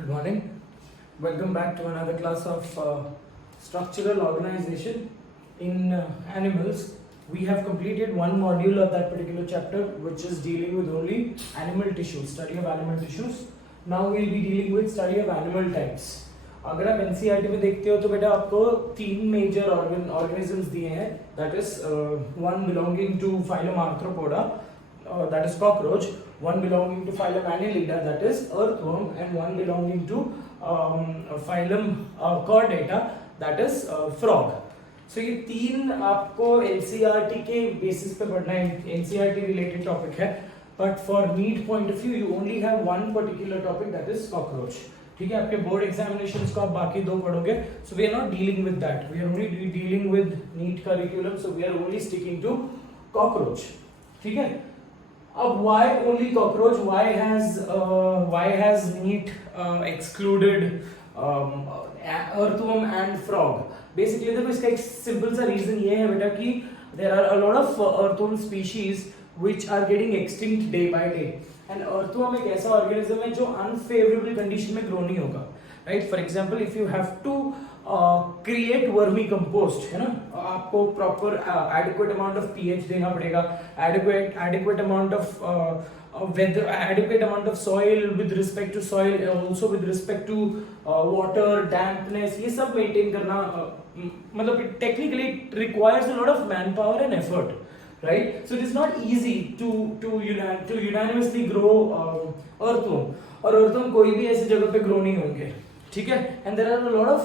Good morning. Welcome back to another class of structural organization in animals. We have completed one module of that particular chapter, which is dealing with only animal tissues, study of animal tissues. Now we will be dealing with study of animal types. अगर आप NCERT में देखते हो तो बेटा आपको तीन major organisms दिए हैं, that is one belonging to phylum arthropoda, that is cockroach, one belonging to phylum Annelida, that is earthworm, and one belonging to phylum Chordata, that is frog. So ये तीन आपको NCERT के basis पे पढ़ना है, NCERT related topic है, but for NEET point of view you only have one particular topic, that is cockroach. ठीक है, आपके बोर्ड एग्जामिनेशंस को आप बाकी दो पढ़ोगे, so we are not dealing with that, we are only dealing with NEET curriculum, so we are only sticking to cockroach. ठीक है, अब why only cockroach? Why has NEET excluded earthworm and frog? Basically देखो इसका एक simple सा reason ये है बेटा कि there are a lot of earthworm species which are getting extinct day by day, and earthworm एक ऐसा organism है जो unfavorable condition में grow नहीं होगा, right? For example, if you have to create vermicompost, है ना, आपको proper adequate amount of pH देना पड़ेगा, adequate amount of weather, adequate amount of soil with respect to soil, also with respect to water, dampness, ये सब maintain करना, मतलब technically it requires a lot of manpower and effort, right? So it is not easy to unanimously grow earthworm, और earthworm कोई भी ऐसी जगह पे grow नहीं होंगे, ठीक है? And there are a lot of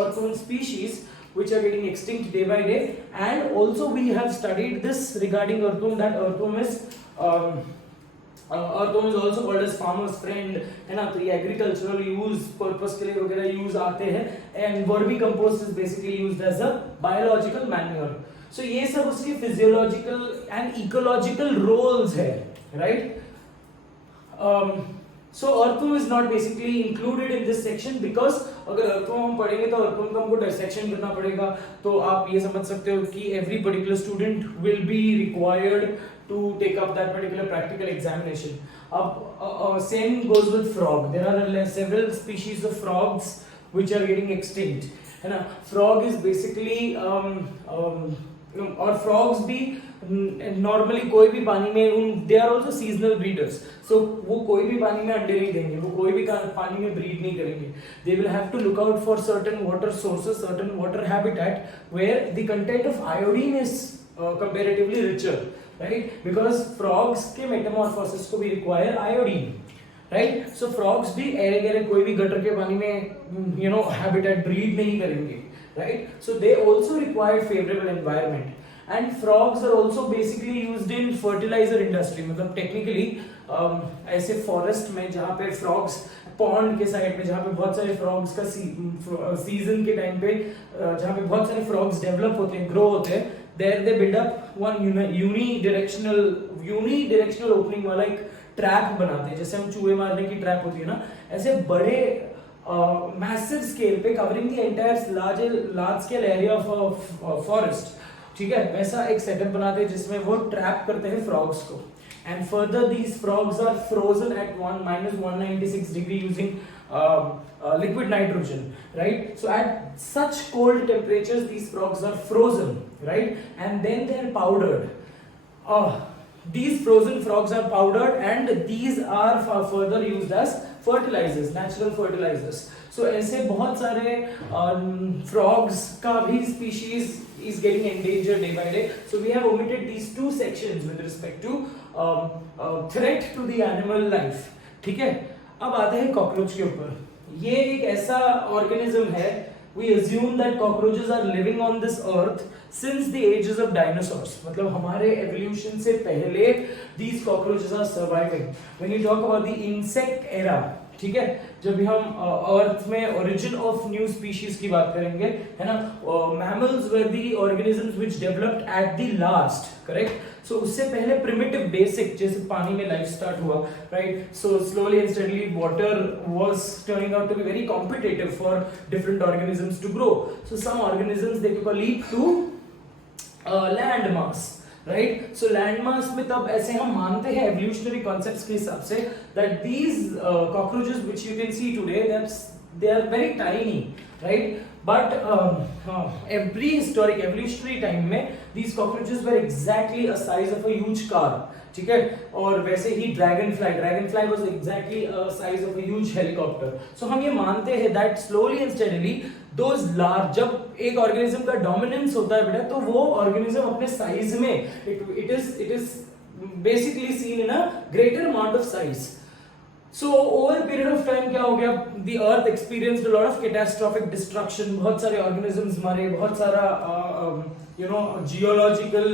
earthworm species which are getting extinct day by day, and also we have studied this regarding earthworm, that earthworm is also called as farmer's friend, है ना, तो ये agricultural use purpose के लिए वगैरह use आते हैं, and vermi compost is basically used as a biological manure. So ये सब उसके physiological and ecological roles है, right? So earthworm is not basically included in this section because अगर earthworm हम पढ़ेंगे तो earthworm का हमको dissection करना पड़ेगा, तो आप ये समझ सकते हो कि every particular student will be required to take up that particular practical examination. अब same goes with frog. There are several species of frogs which are getting extinct, है ना? Frog is basically और frogs भी normally कोई भी पानी में, they are also seasonal breeders, so वो कोई भी पानी में अंडे नहीं देंगे, वो कोई भी पानी में ब्रीड नहीं करेंगे. They will have to look out for certain water sources, certain water habitat where the content of iodine is comparatively richer, right? Because frogs के मेटामॉर्फोसिस को भी require iodine, right? So frogs भी एरे गहरे कोई भी गटर के पानी में हैबिटेट ब्रीड नहीं करेंगे, right? So they also require favorable environment, and frogs are also basically used in fertilizer industry. मतलब technically ऐसे forest में जहाँ पे frogs, pond के side पे जहाँ पे बहुत सारे frogs का season के time पे जहाँ पे बहुत सारे frogs develop होते हैं, grow होते हैं, there they build up one unidirectional opening वाला एक trap बनाते हैं, जैसे हम चूहे मारने की trap होती है ना, ऐसे बड़े massive scale पे covering the entire large scale area of forest, ठीक है? वैसा एक सेटअप बनाते हैं जिसमें वो ट्रैप करते हैं फ्रॉग्स को, and further these frogs are frozen at -196 degree using liquid nitrogen, right? So at such cold temperatures these frogs are frozen, right? And then they are powdered. These frozen frogs are powdered, and these are further used as fertilizers, natural fertilizers. So ऐसे बहुत सारे frogs का भी species is getting endangered day by day. So we have omitted these two sections with respect to threat to the animal life. ठीक है, अब आते हैं कॉकरोच के ऊपर. ये एक ऐसा organism है, we assume that cockroaches are living on this earth since the ages of dinosaurs. मतलब हमारे evolution से पहले these cockroaches are surviving. When you talk about the insect era, ठीक है, जब भी हम अर्थ में ओरिजिन ऑफ न्यू स्पीशीज की बात करेंगे, है ना, mammals were the organisms which developed at the last, correct? So उससे पहले प्रिमिटिव बेसिक, जैसे पानी में लाइफ स्टार्ट हुआ, right? So slowly and steadily water was turning out to be very competitive for different organisms to grow. So some organisms they took a leap to land mass, right. So landmass में तब ऐसे हम मानते हैं evolutionary concepts के हिसाब say that these cockroaches which you can C today they are very tiny, right? But every historic evolutionary time में these cockroaches were exactly a size of a huge car, ठीक है. और वैसे ही dragonfly was exactly a size of a huge helicopter. So हम ये मानते हैं that slowly and steadily those large, जब एक organism का dominance होता है बेटा, तो वो organism अपने size में it is basically seen in a greater amount of size. So over a period of time क्या हो गया, the earth experienced a lot of catastrophic destruction, बहुत सारे organisms मरे, बहुत सारा geological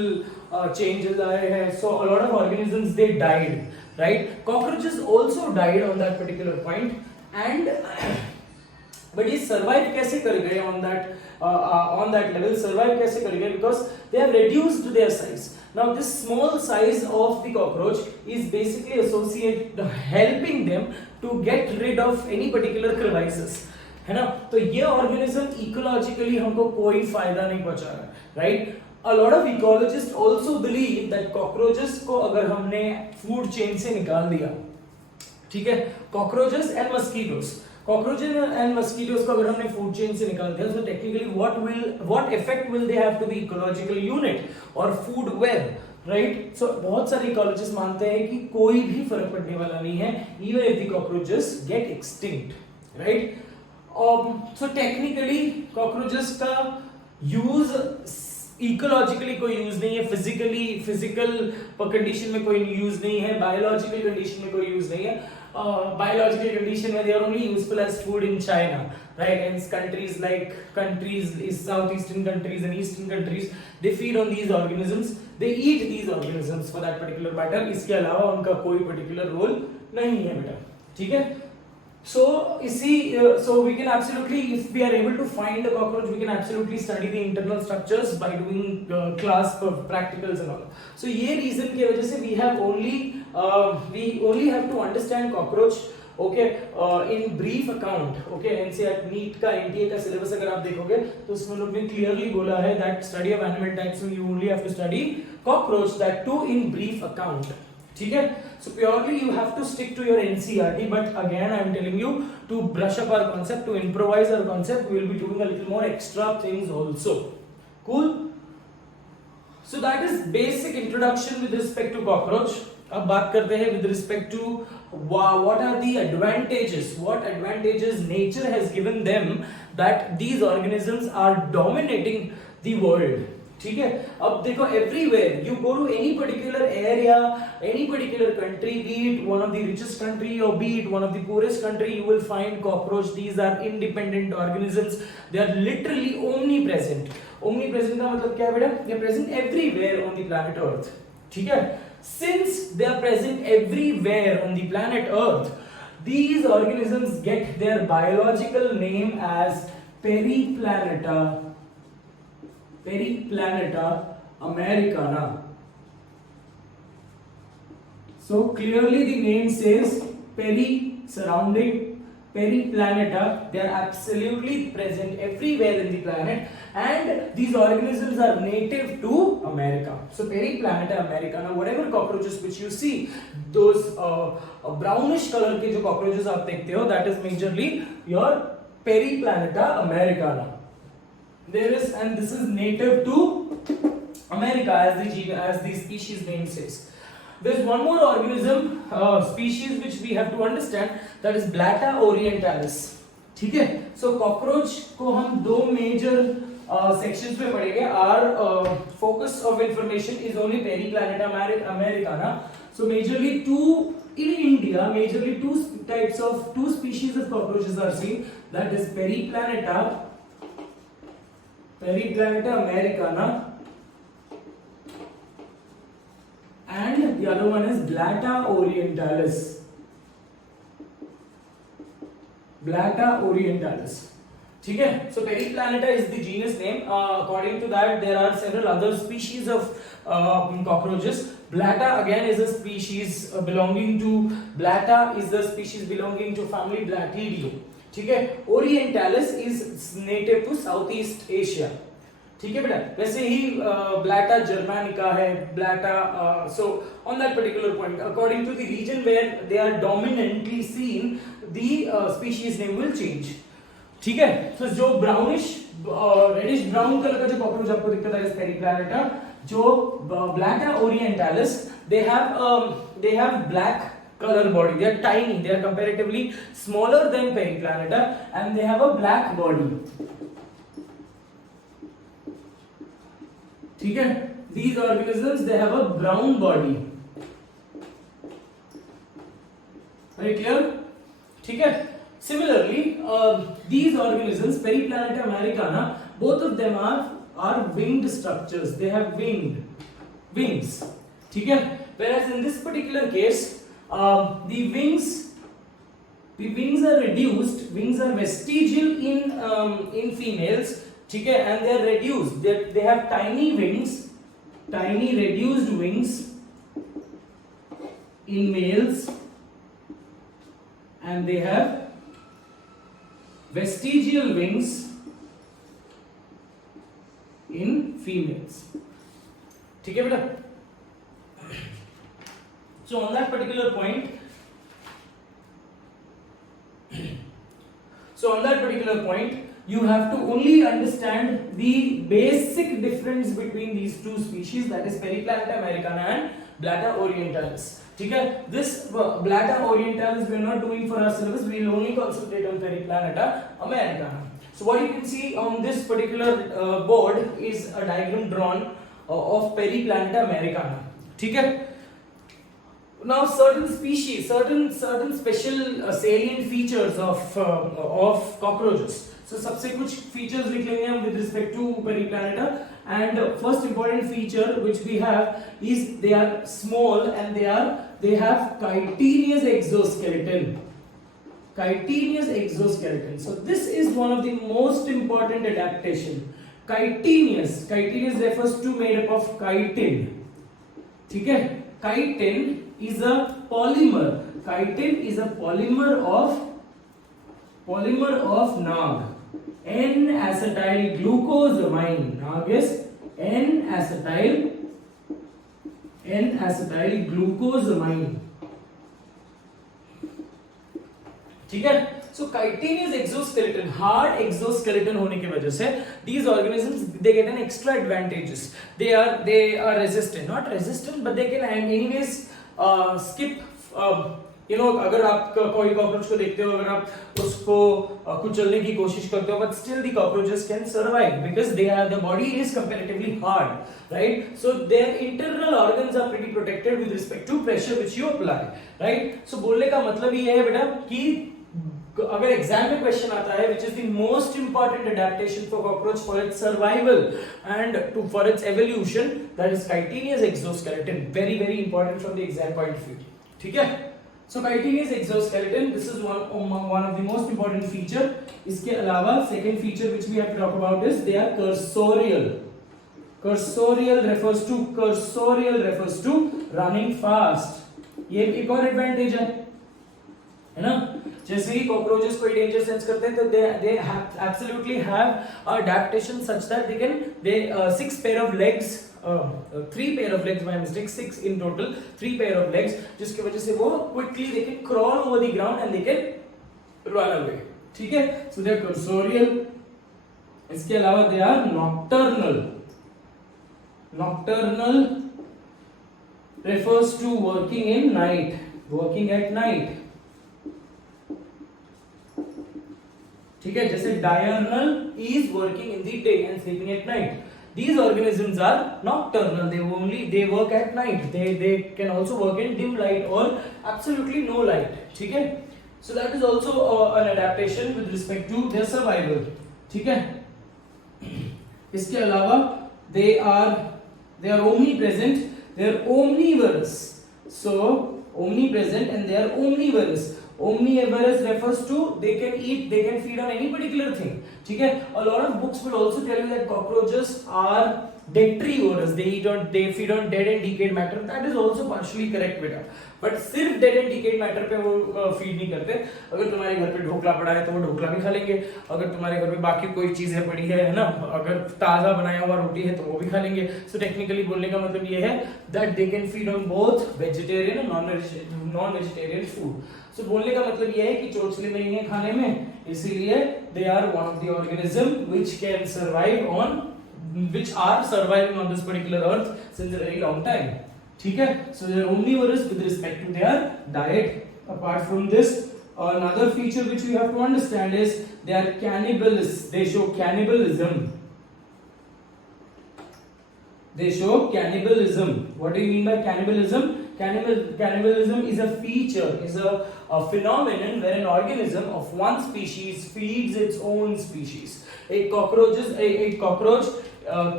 changes आए हैं, so a lot of organisms they died, right? Cockroaches also died on that particular point, and but ये survive कैसे कर गए on that level, survive कैसे कर गए, because they have reduced their size. Now this small size of the cockroach is basically associated helping them to get rid of any particular crevices, है ना. तो ये organism ecologically हमको कोई फायदा नहीं पहुंचा रहा है, right? A lot of ecologists also believe that cockroaches को अगर हमने food chain से निकाल दिया, ठीक है, cockroaches and mosquitoes को अगर हमने फूड चेन से निकाल दिया, so technically what effect will they have to the ecological unit or food web, right? So बहुत सारे ecologists मानते हैं कि कोई भी फर्क पड़ने वाला नहीं है even if the cockroaches get extinct, right? So technically cockroaches का use इकोलॉजिकली कोई यूज नहीं है, फिजिकल कंडीशन में कोई यूज नहीं है, बायोलॉजिकल कंडीशन में कोई यूज नहीं है. Biological condition where they are only useful as food in China, right? And countries, southeastern countries and eastern countries, they feed on these organisms, they eat these organisms for that particular matter. इसके अलावा उनका कोई particular role नहीं है बेटा, ठीक है. So we can absolutely, if we are able to find a cockroach, we can absolutely study the internal structures by doing class practicals and all. So ये reason की वजह से we only have to understand cockroach, okay, in brief account, okay. NCERT NEET का NTA का syllabus अगर आप देखोगे तो उसमें लोग ने clearly बोला है that study of animal types, so you only have to study cockroach, that too in brief account, ठीक है. So purely you have to stick to your NCERT, but again I am telling you to brush up our concept, to improvise our concept, we will be doing a little more extra things also. Cool. So that is basic introduction with respect to cockroach. अब बात करते हैं with respect to what are the advantages, what advantages nature has given them that these organisms are dominating the world. ठीक है. अब देखो everywhere you go to any particular area, any particular country, be it one of the richest country or be it one of the poorest country, you will find cockroach. These are independent organisms, they are literally omnipresent. Omnipresent का मतलब क्या है बेटा? They are present everywhere on the planet Earth, ठीक है. Since they are present everywhere on the planet Earth, these organisms get their biological name as Periplaneta americana. So clearly the name says surrounding Periplaneta. They are absolutely present everywhere in the planet, and these organisms are native to America. So Periplaneta americana, whatever cockroaches which you see, those brownish color के जो cockroaches आप देखते हो, that is majorly your Periplaneta americana. And this is native to America, as the species name says. There is one more organism, species which we have to understand, that is Blatta orientalis. ठीक है. So cockroach को हम दो major sections में पढ़ेंगे. Our focus of information is only Periplaneta americana. So majorly in India, majorly two species of cockroaches are seen. That is Periplaneta americana, and the other one is Blatta orientalis. ठीक है. So Periplaneta is the genus name. According to that, there are several other species of cockroaches. Blatta again is a species belonging to family Blattidae. ठीक है. Orientalis is native to Southeast Asia. ठीक है बेटा, वैसे ही Blatta germanica है, Blatta, so on that particular point according to the region where they are dominantly seen the species name will change. ठीक है, तो जो ब्राउनिश रेडिश ब्राउन कलर का जो कॉकरोच आपको दिखता है पेरिप्लैनेटा, जो ब्लैटा orientalis, they have black color body, they are tiny, they are comparatively smaller than Periplaneta and they have a black body। ठीक है, these organisms they have a brown body। very clear? ठीक है, similarly these organisms Periplaneta americana, both of them are winged structures, they have wings। ठीक है, whereas in this particular case the wings are reduced, wings are vestigial in females, ठीक है, and they are reduced, they have tiny wings, tiny reduced wings in males and they have vestigial wings in females। ठीक है बेटा, so on that particular point you have to only understand the basic difference between these two species, that is Periplaneta americana and Blatta orientalis। ठीक है, this Blatta orientalis we are not doing for our syllabus, we will only concentrate on Periplaneta americana। So what you can see on this particular board is a diagram drawn of Periplaneta americana। ठीक है, now certain species, certain special salient features of cockroaches। So सबसे कुछ features लिख लेंगे हम with respect to Periplaneta, and first important feature which we have is they are small and they have chitinous exoskeleton। Chitinous exoskeleton, so this is one of the most important adaptation। Chitinous refers to made up of chitin। ठीक है, chitin is a polymer, chitin is a polymer of NAG, N-acetyl glucosamine। NAG is N-acetyl glucosamine। ठीक है, so chitinous exoskeleton, hard exoskeleton होने की वजह से these organisms they get an extra advantages, they are resistant, not resistant but they can anyways skip, you know, अगर आप कोई cockroach को देखते हो, अगर आप उसको कुचलने की कोशिश करते हो, but still the cockroaches can survive because the body is comparatively hard, right? So their internal organs are pretty protected with respect to pressure which you apply, right? So बोलने का मतलब ये है बेटा कि अगर एग्जाम में क्वेश्चन आता है which is the most important adaptation for cockroach for its survival and for its evolution, that is chitinous exoskeleton, very important from the exam point of view। ठीक है, so chitinous exoskeleton, this is one of the most important feature। इसके अलावा second feature which we have to talk about is they are cursorial। Cursorial refers to running fast। ये एक और advantage है ना, जैसे ही कॉकरोचेस कोई डेंजर सेंस करते हैं तो they absolutely have adaptation such that they 6 pair of legs, 3 pair of legs by mistake, 6 in total, 3 pair of legs, जिसकी वजह से वो quickly they can crawl over the ground and they can run away। ठीक है, so they are cursorial। इसके अलावा they are nocturnal। Nocturnal refers to working in night, working at night। ठीक है, जैसे diurnal is working in the day and sleeping at night, these organisms are nocturnal, they work at night, they can also work in dim light or absolutely no light। ठीक है, so that is also an adaptation with respect to their survival। ठीक है, इसके अलावा they are omnipresent, they are omnivorous। So omnipresent and they are omnivorous। Omnivorous refers to they can feed on any particular thing। ठीक है, a lot of books will also tell you that cockroaches are detrivorous, they feed on dead and decayed matter. That is also partially correct बेटा, but सिर्फ dead and decade matter पे वो feed नहीं करते. अगर तुम्हारे घर पे ढोकला पड़ा है तो वो ढोकला भी खा लेंगे. अगर तुम्हारे घर पे बाकी कोई चीजें पड़ी है ना, अगर ताजा बनाया हुआ रोटी है तो वो भी खा लेंगे. सो टेक्निकली बोलने का मतलब ये है that they can feed on both vegetarian and non vegetarian food. So बोलने का मतलब ये है कि चोचले नहीं है खाने में, इसीलिए they are one of the organism which can survive on, which are surviving on this particular earth since a very long time. ठीक है, so they are omnivorous with respect to their diet. Apart from this, another feature which we have to understand is they are cannibalists. They show cannibalism. They show cannibalism. What do you mean by cannibalism? Cannibalism is a feature, is a phenomenon where an organism of one species feeds its own species. A cockroach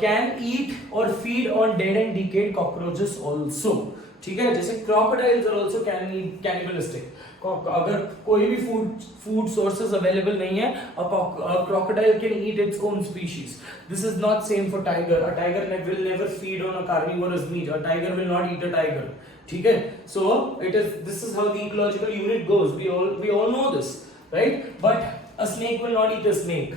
can eat or feed on dead and decayed cockroaches also. ठीक है, जैसे crocodiles are also cannibalistic. अगर कोई भी food sources available नहीं है, a crocodile can eat its own species. This is not same for tiger. A tiger will never feed on a carnivorous meat. A tiger will not eat a tiger. ठीक है, so this is how the ecological unit goes. We all know this, right? But a snake will not eat a snake.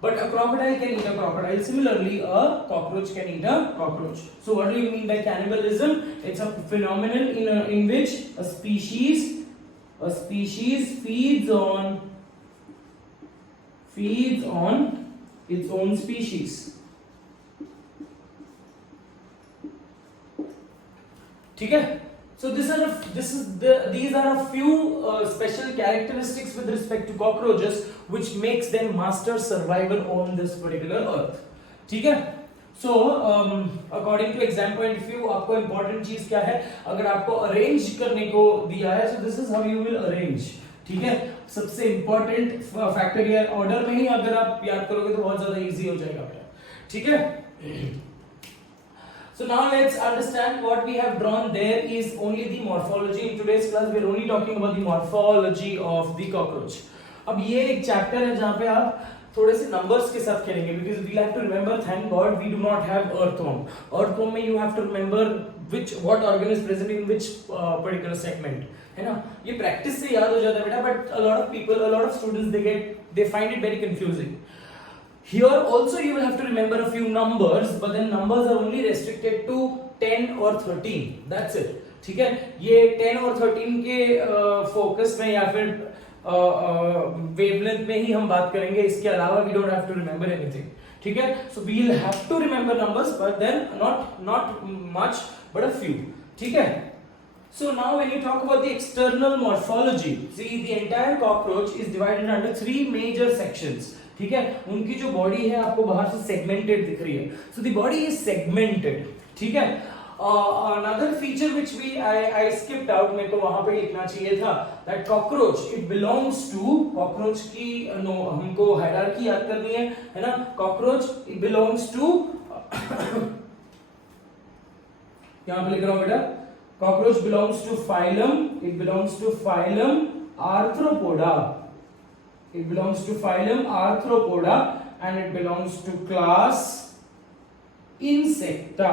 But a crocodile can eat a crocodile. Similarly, a cockroach can eat a cockroach. So what do you mean by cannibalism? It's a phenomenon in which a species feeds on its own species. ठीक है? So these are a few special characteristics with respect to cockroaches which makes them master survival on this particular earth. ठीक है? So according to exam point of view, आपको important चीज क्या है? अगर आपको arrange करने को दिया है, so this is how you will arrange. ठीक है? सबसे important factor ये order में ही अगर आप याद करोगे तो बहुत ज्यादा easy हो जाएगा. ठीक है? So now let's understand what we have drawn there is only the morphology. In today's class we are only talking about the morphology of the cockroach. अब ये एक chapter है जहाँ पे आप थोड़े से numbers के साथ खेलेंगे because we have to remember, thank God we do not have earthworm. Earthworm में you have to remember what organ is present in which particular segment, है ना? ये practice से याद हो जाता है बेटा, but a lot of students they find it very confusing. Here also you will have to remember a few numbers, but then numbers are only restricted to 10 or 13. That's it. ठीक है, ये 10 और 13 के फोकस में या फिर wavelength में ही हम बात करेंगे. इसके अलावा we don't have to remember anything. ठीक है, so we will have to remember numbers, but then not much, but a few. ठीक है. So now when you talk about the external morphology, see the entire cockroach is divided under 3 major sections. ठीक है, उनकी जो body है आपको बाहर से सेगमेंटेड दिख रही है. So the body is segmented. ठीक है, another feature which I skipped out, मेरे को वहां पे लिखना चाहिए था, that cockroach it belongs to, cockroach की हमको हायरार्की याद करनी है ना. कॉकरोच इट बिलोंग्स टू यहां पे लिख रहा हूं बेटा, cockroach belongs to phylum, it belongs to phylum arthropoda. It belongs to phylum Arthropoda and it belongs to class Insecta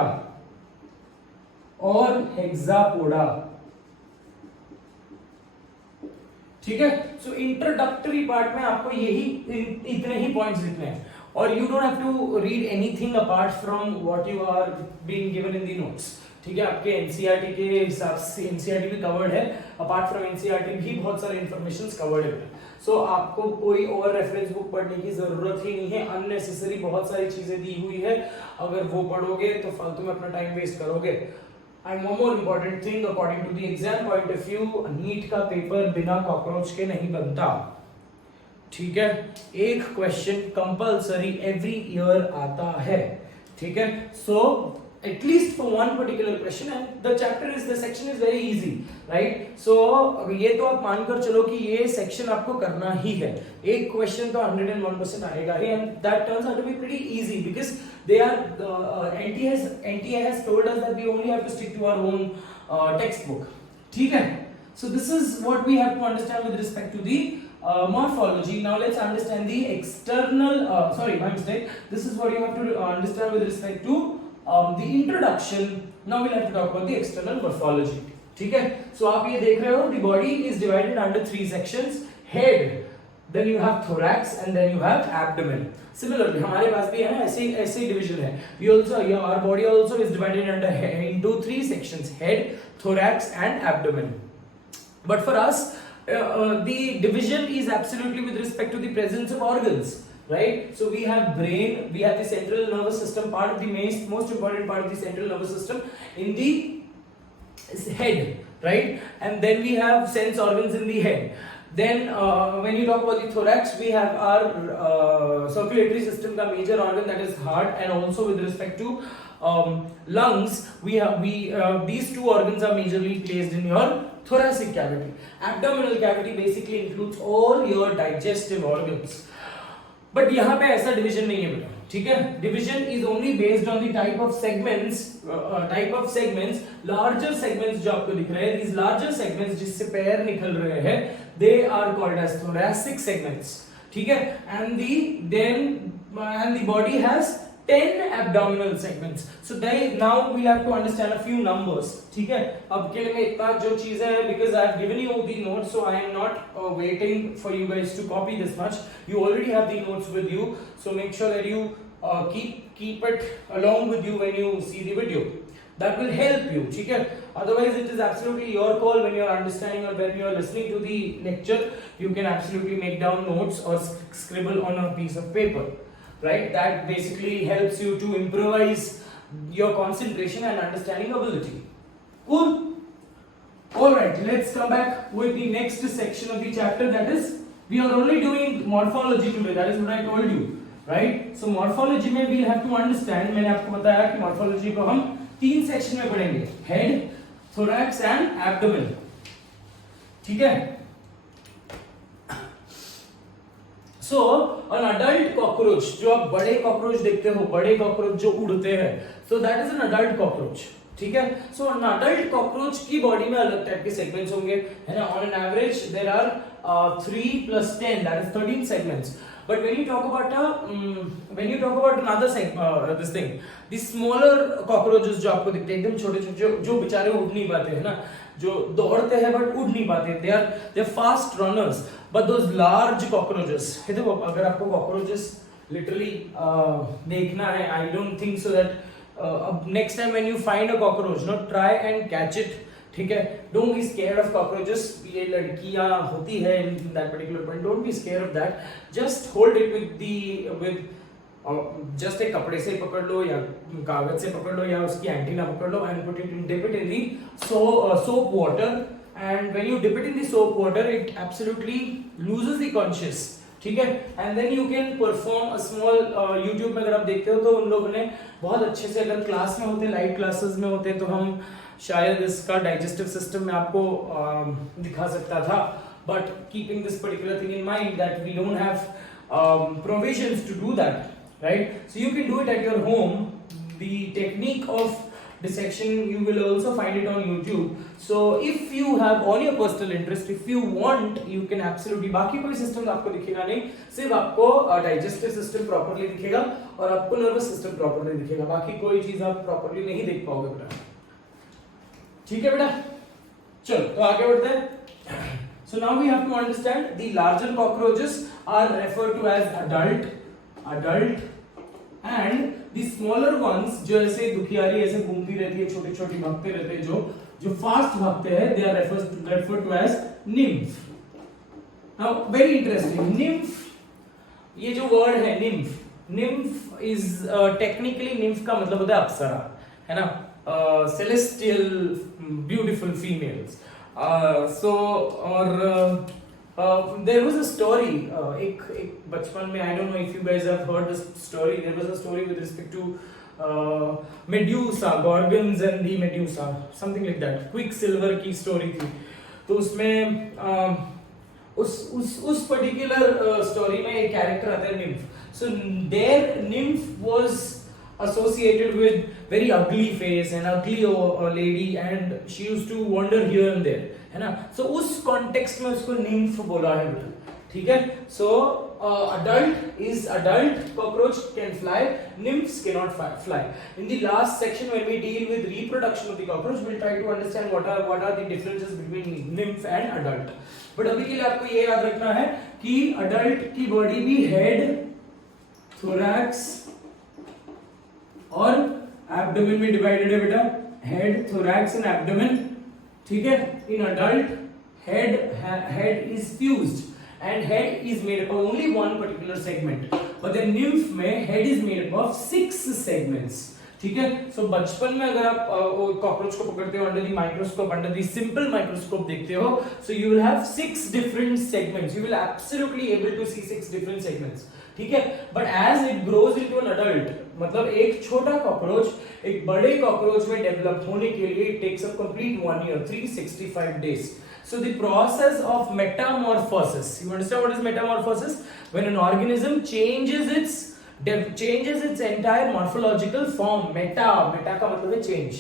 or Hexapoda. ठीक है, सो इंट्रोडक्टरी पार्ट में आपको यही इतने ही पॉइंट्स लिखने हैं और you don't have to read anything apart from what you are being given in the notes. ठीक है, आपके एनसीईआरटी के हिसाब से एनसीईआरटी भी कवर्ड है, अपार्ट फ्रॉम एनसीईआरटी भी बहुत सारे इंफॉर्मेशंस कवर्ड है. सो आपको कोई और रेफरेंस बुक पढ़ने की जरूरत ही नहीं है. अननेसेसरी बहुत सारी चीजें दी हुई है, अगर वो पढ़ोगे तो फालतू में अपना टाइम वेस्ट करोगे. And one more important thing, according to the exam point of view, NEET का पेपर बिना कॉकरोच के नहीं बनता. ठीक है, एक क्वेश्चन कंपल्सरी एवरी ईयर आता है. ठीक है, सो at least for one particular question and the section is very easy, right? So ये तो आप मानकर चलो कि ये section आपको करना ही है. एक question तो 101% आएगा ही and that turns out to be pretty easy because they are NTA has told us that we only have to stick to our own textbook. ठीक है, so this is what we have to understand with respect to the morphology. Now let's understand the external my mistake. This is what you have to understand with respect to the introduction. Now we'll have to talk about the external morphology. ठीक है, so आप ये देख रहे हो, the body is divided under 3 sections: head, then you have thorax, and then you have abdomen. Similarly, हमारे पास भी है ना ऐसे डिवीजन है. We also, our body also is divided into 3 sections: head, thorax, and abdomen. But for us, the division is absolutely with respect to the presence of organs. Right, so we have brain, we have the central nervous system, part of the most important part of the central nervous system in the head, right? And then we have sense organs in the head. Then when you talk about the thorax, we have our circulatory system, the major organ, that is heart, and also with respect to lungs, we have these 2 organs are majorly placed in your thoracic cavity. Abdominal cavity basically includes all your digestive organs. But यहाँ पे ऐसा division नहीं है बेटा, ठीक है. Division is only based on the type of segments. Larger segments जो आपको दिख रहे हैं, these larger segments जिससे पैर निकल रहे हैं, they are called as thoracic segments, ठीक है. and the body has 10 abdominal segments. So now we'll have to understand a few numbers, ठीक है. अब के लिए मैं इतना जो चीजें हैं, because I have given you the notes, so I am not waiting for you guys to copy this much. You already have the notes with you, so make sure that you keep it along with you when you see the video. That will help you, ठीक है. Otherwise, it is absolutely your call when you are understanding or when you are listening to the lecture. You can absolutely make down notes or scribble on a piece of paper. Right, that basically helps you to improvise your concentration and understanding ability. Cool. All right, let's come back with the next section of the chapter. That is, we are only doing morphology today. That is what I told you, right? So morphology में we have to understand. मैंने आपको बताया कि morphology को हम 3 section में पढ़ेंगे: head, thorax, and abdomen. ठीक है. So, an adult cockroach, जो आप बड़े कॉकरोच देखते हो, बड़े कॉकरोच जो उड़ते हैं, so that is an adult cockroach, ठीक है. So, an adult cockroach की बॉडी में अलग टाइप के सेगमेंट्स होंगे, है ना. On an average, there are 3 plus 10, that is 13 segments. But when you talk about another this thing, the smaller cockroaches जो आपको दिखते हैं, एकदम छोटे-छोटे, जो बेचारे उड़ नहीं पाते हैं ना, जो दौड़ते हैं बट उड़ नहीं पाते, they are fast runners. But those large cockroaches, देखो, अगर आपको cockroaches literally देखना है, I don't think so that next time when you find a cockroach, no, try and catch it, ठीक है. Don't be scared of cockroaches. ये लड़कियां होती है in that particular point. Don't be scared of that. Just hold it with just एक कपड़े से पकड़ लो या कागज से पकड़ लो या उसकी एंटीना पकड़ लो and dip it in the soap water. And when you dip it in the soap water, it absolutely loses the conscious, ठीक है. And then you can perform a small YouTube में अगर आप देखते हो तो उन लोगों ने बहुत अच्छे से, अगर क्लास में होते, लाइव क्लासेस में होते, तो हम शायद इसका डाइजेस्टिव सिस्टम में आपको दिखा सकता था. But keeping this particular thing in mind that we don't have provisions to do that, right? So you can do it at your home. The technique of dissection you will also find it on YouTube. So if you have on your personal interest, if you want, you can absolutely. बाकी कोई system आपको दिखेगा नहीं, सिर्फ आपको digestive system properly दिखेगा और आपको नर्वस सिस्टम प्रॉपर्ली दिखेगा. बाकी कोई चीज आप प्रॉपर्ली नहीं देख पाओगे बेटा, ठीक है बेटा. चलो तो आगे बढ़ते हैं. So now we have to understand the larger cockroaches are referred to as adult, and the smaller ones जो ऐसे दुखियारी ऐसे घूमती रहती है, छोटी छोटी भागते रहते हैं, जो फास्ट भागते हैं, they are referred to as nymph. Now very interesting, nymph, ये जो वर्ड है nymph is technically nymph का मतलब होता है अप्सरा, है ना. Celestial beautiful females. So और there was a story, एक बचपन में, I don't know if you guys have heard this story. There was a story with respect to Medusa, Gorgons and the Medusa, something like that. Quicksilver की story थी. तो उसमें उस particular story में एक character आता है nymph. So their nymph was associated with very ugly face and ugly lady, and she used to wander here and there, है ना. So उस context में उसको nymph बोला है, ठीक है. सो adult cockroach can fly, nymphs cannot fly. In the last section when we deal with reproduction of the cockroach, we'll try to understand what are the differences between nymph and adult. But अभी के लिए आपको ये याद रखना है कि adult की बॉडी भी head, thorax और abdomen में divided है बेटा. Head, thorax and abdomen. ठीक है. In adult head is fused and head is made up of only one particular segment, but the nymph में head is made up of 6 segments. ठीक है. सो बचपन में अगर आप कॉकरोच को पकड़ते हो under the microscope, under the simple microscope देखते हो, so you will have 6 different segments. You will absolutely able to see 6 different segments. ठीक है. But as it grows into an adult, मतलब एक छोटा कॉकरोच एक बड़े कॉकरोच में डेवलप होने के लिए it takes a complete 1 year, 365 days. So the process of metamorphosis, you understand what is metamorphosis? When an organism changes its entire morphological form. meta का मतलब है change,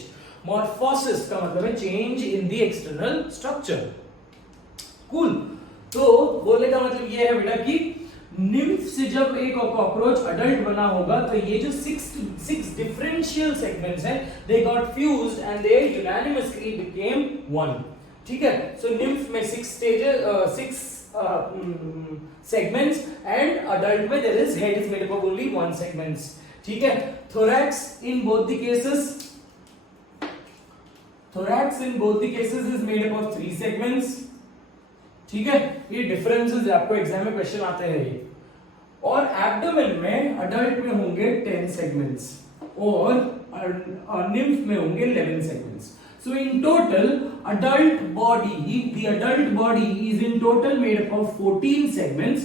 morphosis का मतलब है change in the external structure. Cool. तो बोलने का मतलब ये है बेटा कि nymph से जब एक कॉकरोच अडल्ट बना होगा तो ये जो 6 differential segments हैं, they got fused and they unanimously became one. ठीक है. सो nymph में 6 stages, 6 segments, and adult में there is head is made up of only 1 segments. ठीक है. thorax in both the cases is made up of 3 segments. ठीक है. ये differences आपको एग्जाम में क्वेश्चन आते हैं ये. और abdomen में adult में होंगे 10 segments और nymph में होंगे 11 segments. So in total, the adult body is in total made up of 14 segments,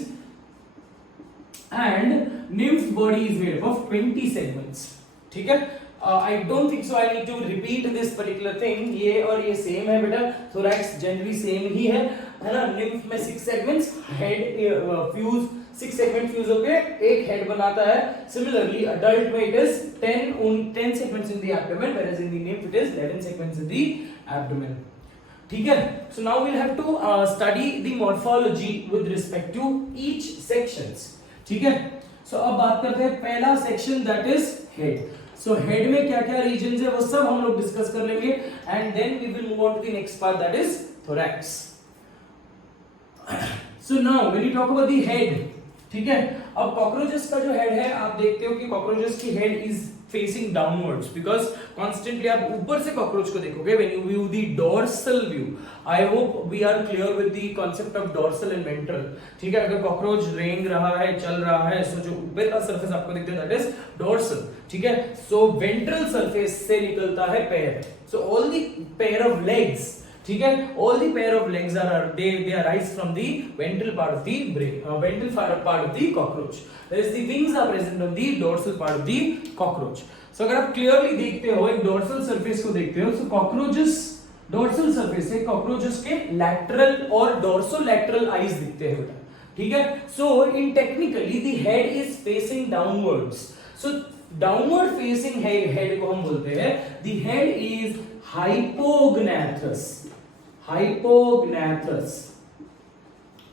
and nymph's body is made up of 20 segments. ठीक है. I don't think so I need to repeat this particular thing. ये और ये same है बेटा. thorax generally same ही है ना. nymph में 6 segments, head fuse 6 segment fuse होके एक head बनाता है. Similarly, adult में it is 10 segments in the abdomen, whereas in the nymph it is 11 segments in the abdomen. ठीक है. So now we'll have to study the morphology with respect to each sections. ठीक है. So अब बात करते हैं पहला section, that is head. So head में क्या क्या regions है वो सब हम लोग discuss कर लेंगे, and then we will move on to the next part, that is thorax. So now when you talk about the head, ठीक है. अब कॉकरोचेस का जो हेड है आप देखते हो कि कॉकरोचेस की head is facing downwards, because constantly आप ऊपर से कॉकरोच को देखोगे when you view the dorsal view. I hope we are clear with the concept of dorsal and ventral. ठीक है. अगर कॉकरोच रेंग रहा है, चल रहा है, सो जो ऊपर का सरफेस आपको दिखता है दैट इज डोर्सल. ठीक है. सो वेंट्रल सरफेस से निकलता है पैर. So all the pair of legs, ठीक है, all the pair of legs they arise from the ventral part of the brain, ventral part of the cockroach, whereas the wings are present on the dorsal part of the cockroach. So अगर आप clearly देखते हो एक dorsal surface को देखते हो, so cockroaches dorsal surface से cockroaches के lateral और dorsolateral eyes दिखते हैं बेटा. ठीक है. So in technically the head is facing downwards. So downward facing head को हम बोलते हैं the head is hypognathous.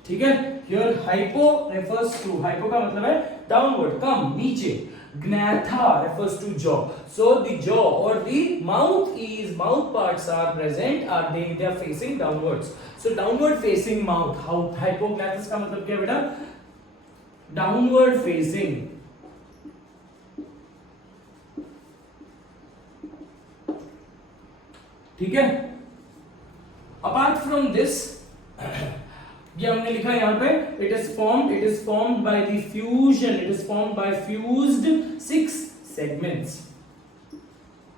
ठीक है. Here hypo refers to, hypo का मतलब है downward, कम, नीचे. gnatha refers to jaw. So the jaw or the mouth parts are present, they are facing downwards. So downward facing mouth. How hypognathous का मतलब क्या बेटा? Downward facing. ठीक है. Apart from this, ये हमने लिखा है यहाँ पे, it is formed by the fusion, it is formed by fused 6 segments.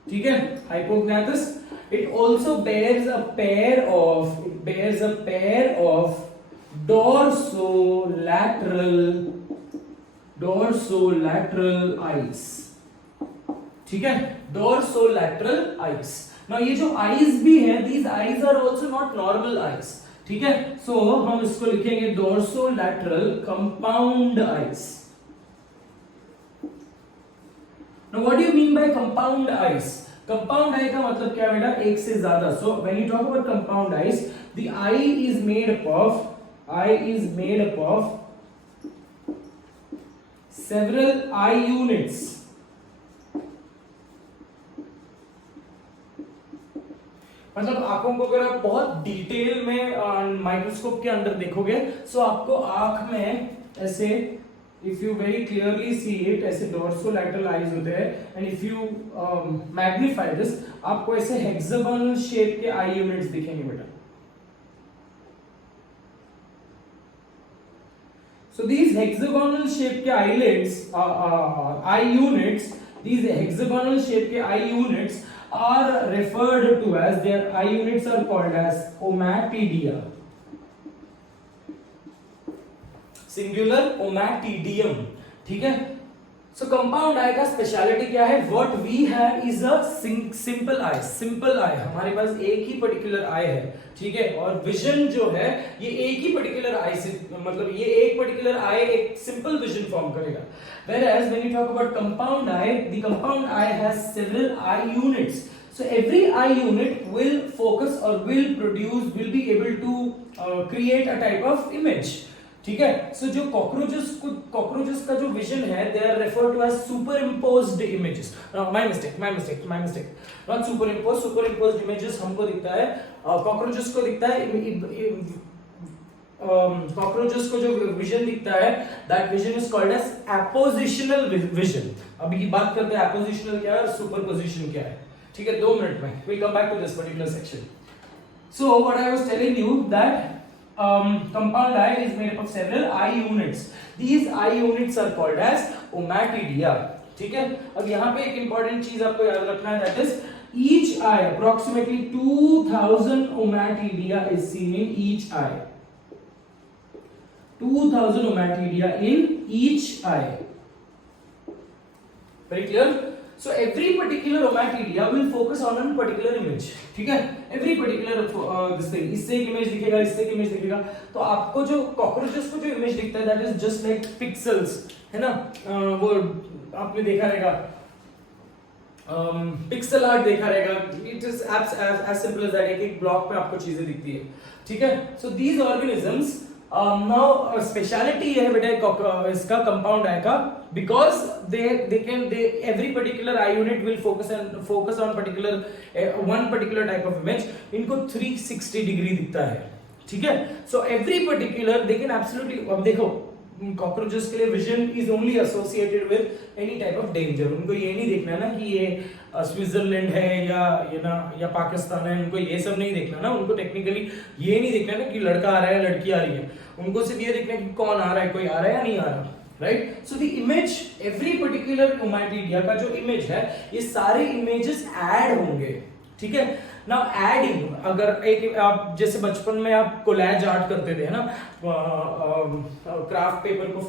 ठीक है. Hypognathous. It also bears a pair of dorsolateral eyes. ठीक है. Dorsolateral eyes. Now ये जो eyes भी हैं, these eyes are also not normal eyes. ठीक है. So हम इसको लिखेंगे dorsolateral compound eyes. Now what do you mean by compound eyes? Compound eye का मतलब क्या बेटा? एक से ज्यादा. So when you talk about compound eyes, the eye is made up of eye is made up of several eye units. मतलब आंखों को अगर आप बहुत डिटेल में माइक्रोस्कोप के अंदर देखोगे, सो आपको आंख में ऐसे, if you very clearly see it, ऐसे डोर्सोलैटरल आईज होते हैं, and if you magnify this, आपको ऐसे हेक्सागोनल शेप के आई यूनिट्स दिखेंगे बेटा. So these hexagonal shape के eyelids, eye units, these hexagonal shape के eye units are referred to as, their eye units are called as ommatidia. Singular ommatidium. ठीक है. So compound eye का speciality क्या है? What we have is a simple eye. Simple eye. हमारे पास एक ही particular I है, ठीक है. और विजन जो है ये एक ही पर्टिकुलर आई से, मतलब ये एक पर्टिकुलर आई एक सिंपल विजन फॉर्म करेगा. Whereas when you talk about compound eye, the compound eye has several eye units. So every eye unit will focus or will be able to create a type of image. ठीक है. सो जो cockroaches का जो vision है, they are referred to as superimposed images. My mistake not superimposed images हमको दिखता है, कॉकरोचेस को दिखता है, कॉकरोचेस को जो विजन दिखता है, that vision is called as appositional vision. अभी की बात करते हैं एपोजिशनल क्या है और सुपरपोजिशन क्या है. ठीक है, 2 मिनट में we come back to this particular section. So what I was telling you that compound eye is made up of several eye units. These eye units are called as ommatidia. ठीक है. अब यहाँ पे एक important चीज आपको याद रखना है, that is each eye, approximately 2000 ommatidia is seen in each eye. 2000 ommatidia in each eye. Very clear? So every particular ommatidia will focus on a particular image. ठीक है. Every particular this thing, इससे एक image दिखेगा, इससे एक image दिखेगा. तो आपको जो कॉकरोचेस को जो इमेज दिखता है, that is just like pixels, है ना. वो आपने देखा रहेगा, पिक्सल आर्ट देखा रहेगा. It is as simple as that. एक ब्लॉक पे आपको चीजें दिखती है. ठीक है. So these organisms, now speciality है बेटा इसका कंपाउंड आई का, because they every particular eye unit will focus on one particular type of image. इनको 360 डिग्री दिखता है. ठीक है. So every particular they can absolutely, अब देखो कॉकरोचेस के लिए vision is only associated with any type of danger. उनको ये नहीं देखना ना कि ये स्विट्जरलैंड है या पाकिस्तान है. उनको ये सब नहीं देखना ना. उनको टेक्निकली ये नहीं देखना ना कि लड़का आ रहा है लड़की आ रही है. उनको सिर्फ ये देखना कि कौन आ रहा है, कोई आ रहा है या नहीं आ रहा. Right. So the image, every particular ommatidia का जो इमेज है, ये सारे इमेजेस ऐड होंगे. ठीक है. नाउ एडिंग, अगर एक आप जैसे बचपन में आप कोलैज आर्ट करते थे ना, क्राफ्ट पेपर को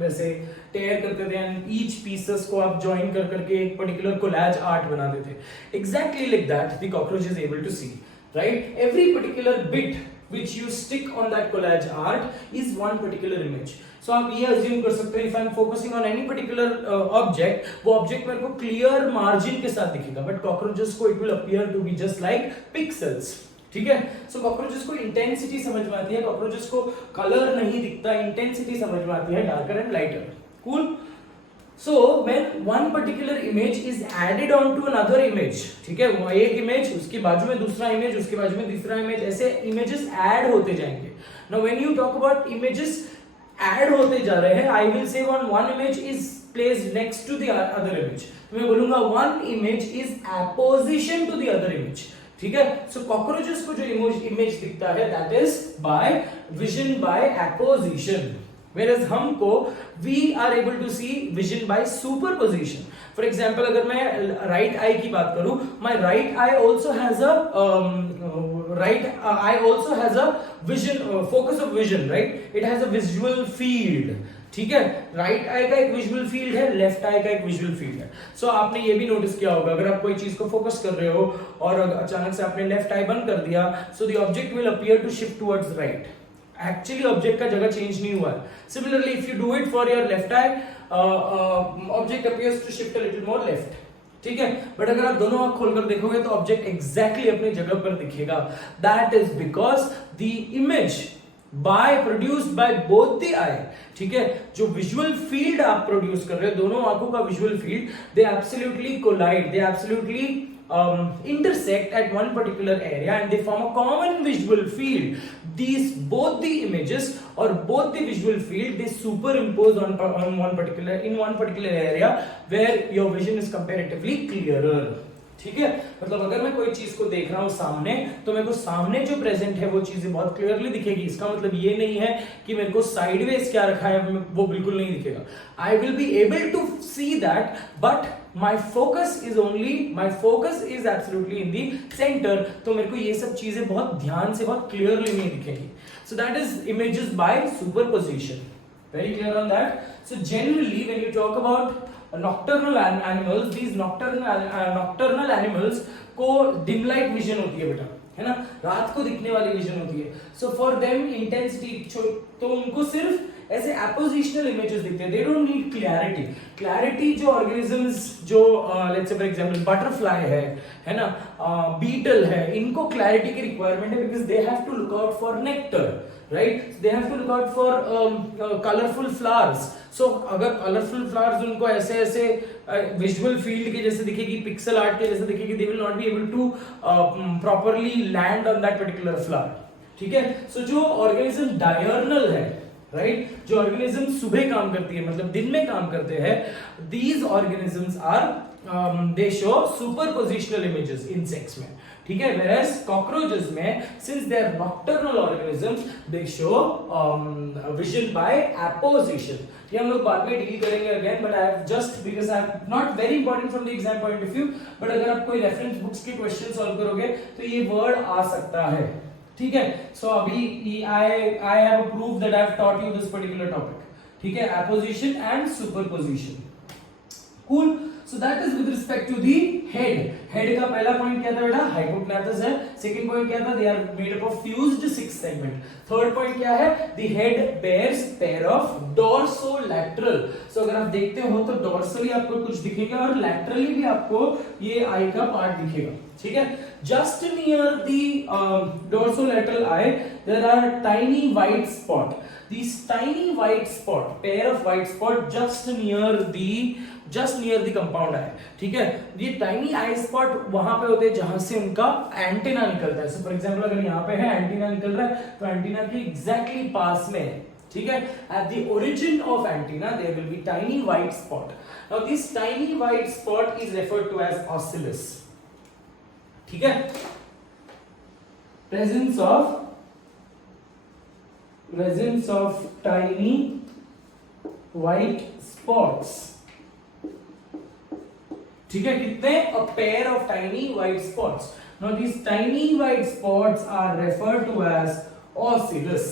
वैसे टेयर करते थे एंड ईच पीसेस को आप जॉइन कर करके एक पर्टिकुलर कोलैज आर्ट बनाते थे. Exactly like that the cockroach is able to see. Right. Every particular bit which you stick on that collage art is one particular image. So आप ये assume कर सकते हो, if I am focusing on any particular object, वो object मेरे को clear margin के साथ दिखेगा, but cockroaches को it will appear to be just like pixels. ठीक है. So cockroaches को intensity समझ में आती है, cockroaches को color नहीं दिखता, intensity समझ में आती है, darker and lighter. Cool. So when one particular image is added on to another image, ठीक है, वो एक इमेज, उसके बाजू में दूसरा इमेज, उसके बाजू में तीसरा इमेज, ऐसे इमेजेस ऐड होते जाएंगे. Now when you talk about images add होते जा रहे हैं, I will say one image is placed next to the other image. तो मैं बोलूंगा one image is apposition to the other image. ठीक है. So cockroaches को जो इमेज दिखता है, that is by vision by apposition. Whereas हमको we are able to see vision by superposition. For example, अगर मैं right eye की बात करूं, my right eye also has a vision, focus of vision, right? It has a visual field. ठीक है. Right I का एक विजुअल फील्ड है, लेफ्ट आई का एक विजुअल फील्ड है. सो आपने ये भी नोटिस किया होगा, अगर आप कोई चीज को फोकस कर रहे हो और अचानक से आपने लेफ्ट आई बंद कर दिया, so the object will appear to shift towards right. Actually object का जगह चेंज नहीं हुआ है. Similarly if you do it for your left eye, object appears to shift a little more left. ठीक है. बट अगर आप दोनों आंख खोलकर देखोगे तो ऑब्जेक्ट एग्जैक्टली अपनी जगह पर दिखेगा. That is because the image produced by both the eye, ठीक है, जो विजुअल फील्ड आप प्रोड्यूस कर रहे हो, दोनों आंखों का visual field, they absolutely collide, they absolutely intersect at one particular area and they form a common visual field. These both the images or both the visual field, they superimpose on one particular area where your vision is comparatively clearer. ठीक है, मतलब अगर मैं कोई चीज को देख रहा हूं सामने, तो मेरे को सामने जो प्रेजेंट है वो चीजें बहुत क्लियरली दिखेगी. इसका मतलब ये नहीं है कि मेरे को साइडवेज क्या रखा है वो बिल्कुल नहीं दिखेगा. I will be able to see that, but my focus is absolutely in the center, तो मेरे को ये सब चीजें बहुत ध्यान से बहुत clearly नहीं दिखेंगी. So that is images by superposition. Very clear on that. So generally when you talk about nocturnal animals, these nocturnal animals को dim light vision होती है बेटा, है ना, रात को दिखने वाली विजन होती है. So for them intensity, तो उनको सिर्फ ऐसे एपोजिशनल इमेजेस दिखते हैं. दे डोंट नीड क्लैरिटी जो ऑर्गेनिजम्स जो let's say for example butterfly है ना, बीटल है, इनको क्लैरिटी की रिक्वायरमेंट है because they have to look out for nectar, right, they have to look out for colourful flowers. So अगर colourful flowers उनको ऐसे विजुअल फील्ड के जैसे दिखेगी, पिक्सल आर्ट के जैसे दिखेगी, they will not be able to properly land on that particular flower. ठीक है, सो जो ऑर्गेनिज्म डायर्नल है, राइट, जो ऑर्गेनिज्म सुबह काम करती है, मतलब दिन में काम करते हैं, these organisms are they show superpositional images insects में. ठीक है, whereas cockroaches में since they are nocturnal organisms they show vision by apposition. ये हम लोग बाद में डील करेंगे again, but I have just because I have not very important from the exam point of view, but अगर आप कोई रेफरेंस बुक्स के क्वेश्चन सॉल्व करोगे तो ये वर्ड आ सकता है. ठीक है, सो अभी I have proved that I have taught you this particular topic. ठीक है, apposition and superposition. Cool. So that is with respect to the head. Head का पहला पॉइंट क्या था बेटा, हाइपोग्नाथस है. सेकंड पॉइंट क्या था, they are made up of fused six segment. Third point क्या है, the head bears pair of dorsolateral. So अगर आप देखते हो तो dorsally आपको कुछ दिखेगा और laterally भी आपको ये eye का पार्ट दिखेगा. ठीक है, just near the dorsolateral eye there are tiny white spot. These tiny white spot, pair of white spot just near the compound eye. ठीक है, ये टाइनी आई स्पॉट वहां पे होते हैं जहां से उनका एंटीना निकलता है. सो फॉर एग्जांपल अगर यहाँ पे है एंटीना निकल रहा है तो एंटीना के एग्जैक्टली पास में है. ठीक है, at the origin of antenna there will be tiny white spot. Now this tiny white spot is referred to as ocellus. ठीक है, presence of tiny white spots. ठीक है, कितने, a pair of tiny white spots. Now these tiny white spots are referred to as ocelus.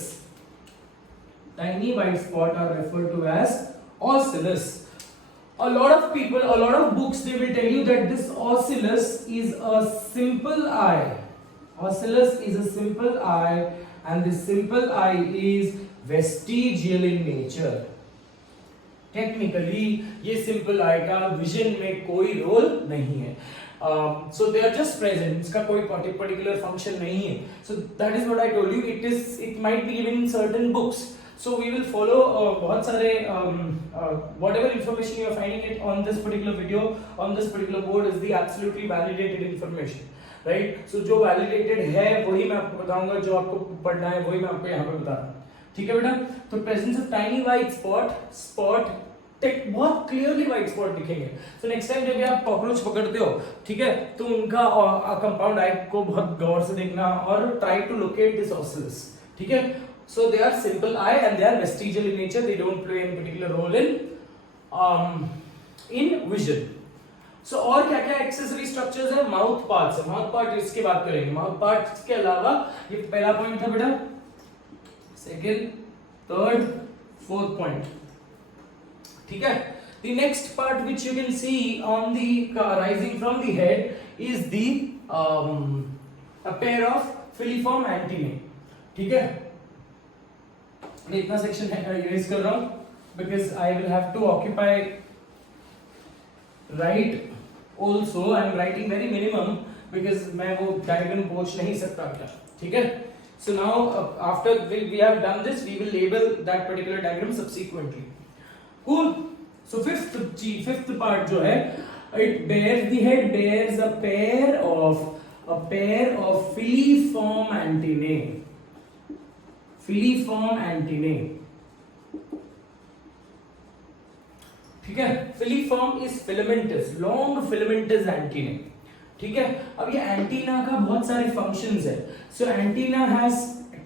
Tiny white spots are referred to as ocelus. A lot of people, a lot of books, they will tell you that this ocelus is a simple eye. Ocelus is a simple eye and this simple eye is vestigial in nature. Technically ये simple eye का vision में कोई role नहीं है. So they are just present, इसका कोई particular function नहीं है. So that is what I told you, it might be given in certain books. So we will follow बहुत सारे whatever information you are finding it on this particular video, on this particular board is the absolutely validated information, right? So जो validated है वही मैं आपको बताऊंगा, जो आपको पढ़ना है वही मैं आपको यहाँ पे बता रहा हूँ. ठीक है बेटा, तो presence of tiny white spot बहुत क्लियरली व्हाइट स्पॉट दिखेंगे. सो नेक्स्ट टाइम जब आप कॉकरोच पकड़ते हो, ठीक है, तो उनका कंपाउंड आई को बहुत गौर से देखना और try to locate this ocellus. ठीक है, so they are simple eye and they are vestigial in nature, they don't play any particular role in vision. So और क्या क्या एक्सेसरी स्ट्रक्चर्स है, माउथ पार्ट्स है. माउथ पार्ट इसके बात करेंगे. माउथ पार्ट्स के अलावा ये पहला पॉइंट था बेटा, सेकेंड, थर्ड, फोर्थ पॉइंट. ठीक है, the next part which you can see on the rising from the head is the a pair of filiform antennae. ठीक है, मैं इतना सेक्शन इरेज कर रहा हूं because I will have to occupy right also. I am writing very minimum because मैं वो diagram पहुंच नहीं सकता. ठीक है, So now after we have done this, we will label that particular diagram subsequently. Cool. So fifth part जो है, it bears, the head bears a pair of filiform antennae. Filiform antennae. ठीक है, filiform is filamentous, long filamentous antennae. ठीक है, अब ये antenna का बहुत सारे फंक्शंस है. So antenna has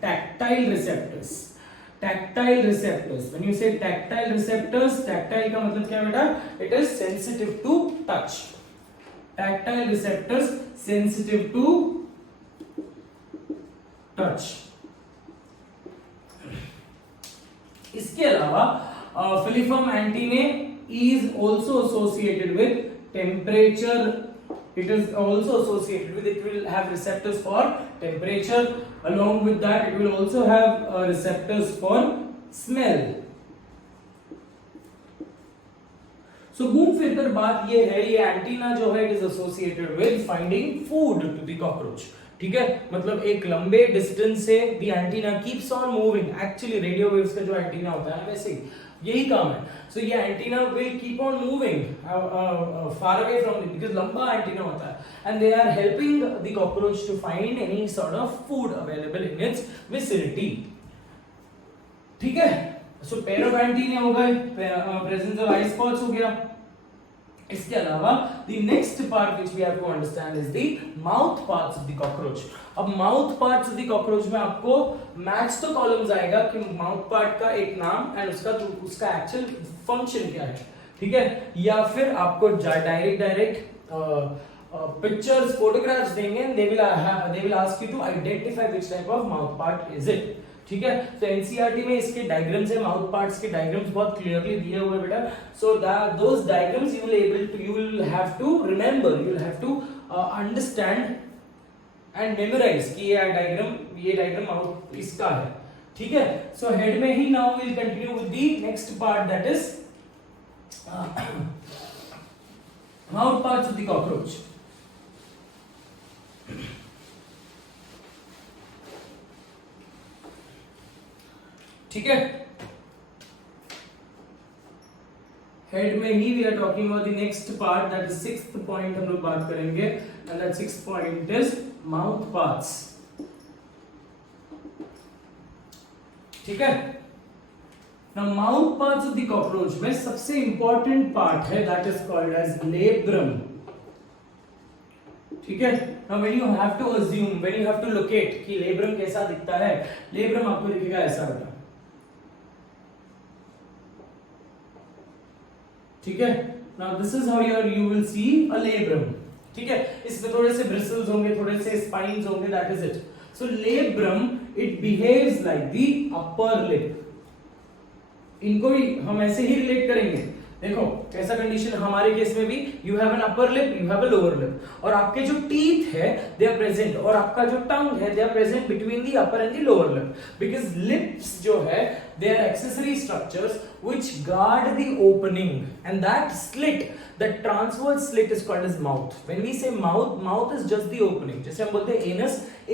tactile receptors. Tactile receptors, when you say tactile receptors, tactile का मतलब क्या बेटा? It is sensitive to touch. Tactile receptors sensitive to touch. इसके अलावा filiform antennae is also associated with temperature. It is also associated with, it will have receptors for temperature. Along with that, it will also have receptors for smell. So घूम फिर कर बात ये है, ये antenna जो है, it is associated with finding food to the cockroach. ठीक है, मतलब एक लंबे डिस्टेंस से the antenna keeps on moving. Actually radio waves का जो एंटीना होता है वैसे ही यही काम है. So ये antenna will keep on moving far away from it because लंबा एंटीना होता है, and they are helping the cockroach to find any sort of food available in its vicinity. ठीक है, so pair of antennae हो गए, presence of eye spots हो गया. इसके अलावा the next part which we have to understand is the mouth parts of the cockroach. अब mouth parts of the cockroach में आपको मैच तो कॉलम्स आएगा कि माउथ पार्ट का एक नाम एंड उसका एक्चुअल फंक्शन क्या है. ठीक है, या फिर आपको डायरेक्ट पिक्चर्स फोटोग्राफ्स देंगे, they will ask you to identify which type of mouth part is it. ठीक है, तो एनसीईआरटी में इसके डायग्राम्स है, माउथ पार्ट्स के डायग्राम्स बहुत क्लियरली दिए हुए बेटा. सो दोस diagrams you will have to remember, you will have to understand and memorize कि ये डायग्राम माउथ इसका है. ठीक है, सो हेड में ही now we'll continue with the next part, that is mouth parts of the cockroach. ठीक है, head में ही we are talking about the next part, that is sixth point हम लोग बात करेंगे, and that sixth point is mouth parts. ठीक है, now mouth parts of the cockroach में सबसे इंपॉर्टेंट पार्ट है, that is called as labrum. ठीक है, now when you have to assume, when you have to locate कि labrum कैसा दिखता है, लेब्रम आपको दिखेगा ऐसा होता है. ठीक है, now this is how you will see a labrum. ठीक है, इसमें थोड़े से ब्रिसल्स होंगे, थोड़े से स्पाइन्स होंगे, that is it. So labrum it behaves like the upper lip. इनको ही हम ऐसे ही रिलेट करेंगे. देखो कैसा कंडीशन हमारे केस में भी, you have an upper lip, you have a lower lip, और आपके जो टीथ है दे आर प्रेजेंट, और आपका जो टंग है they are present between the upper and the lower lip, because lips जो है they are accessory structures which guard the opening, and that slit, that transverse slit is called as mouth. When we say mouth is just the opening. जैसे हम बोलते हैं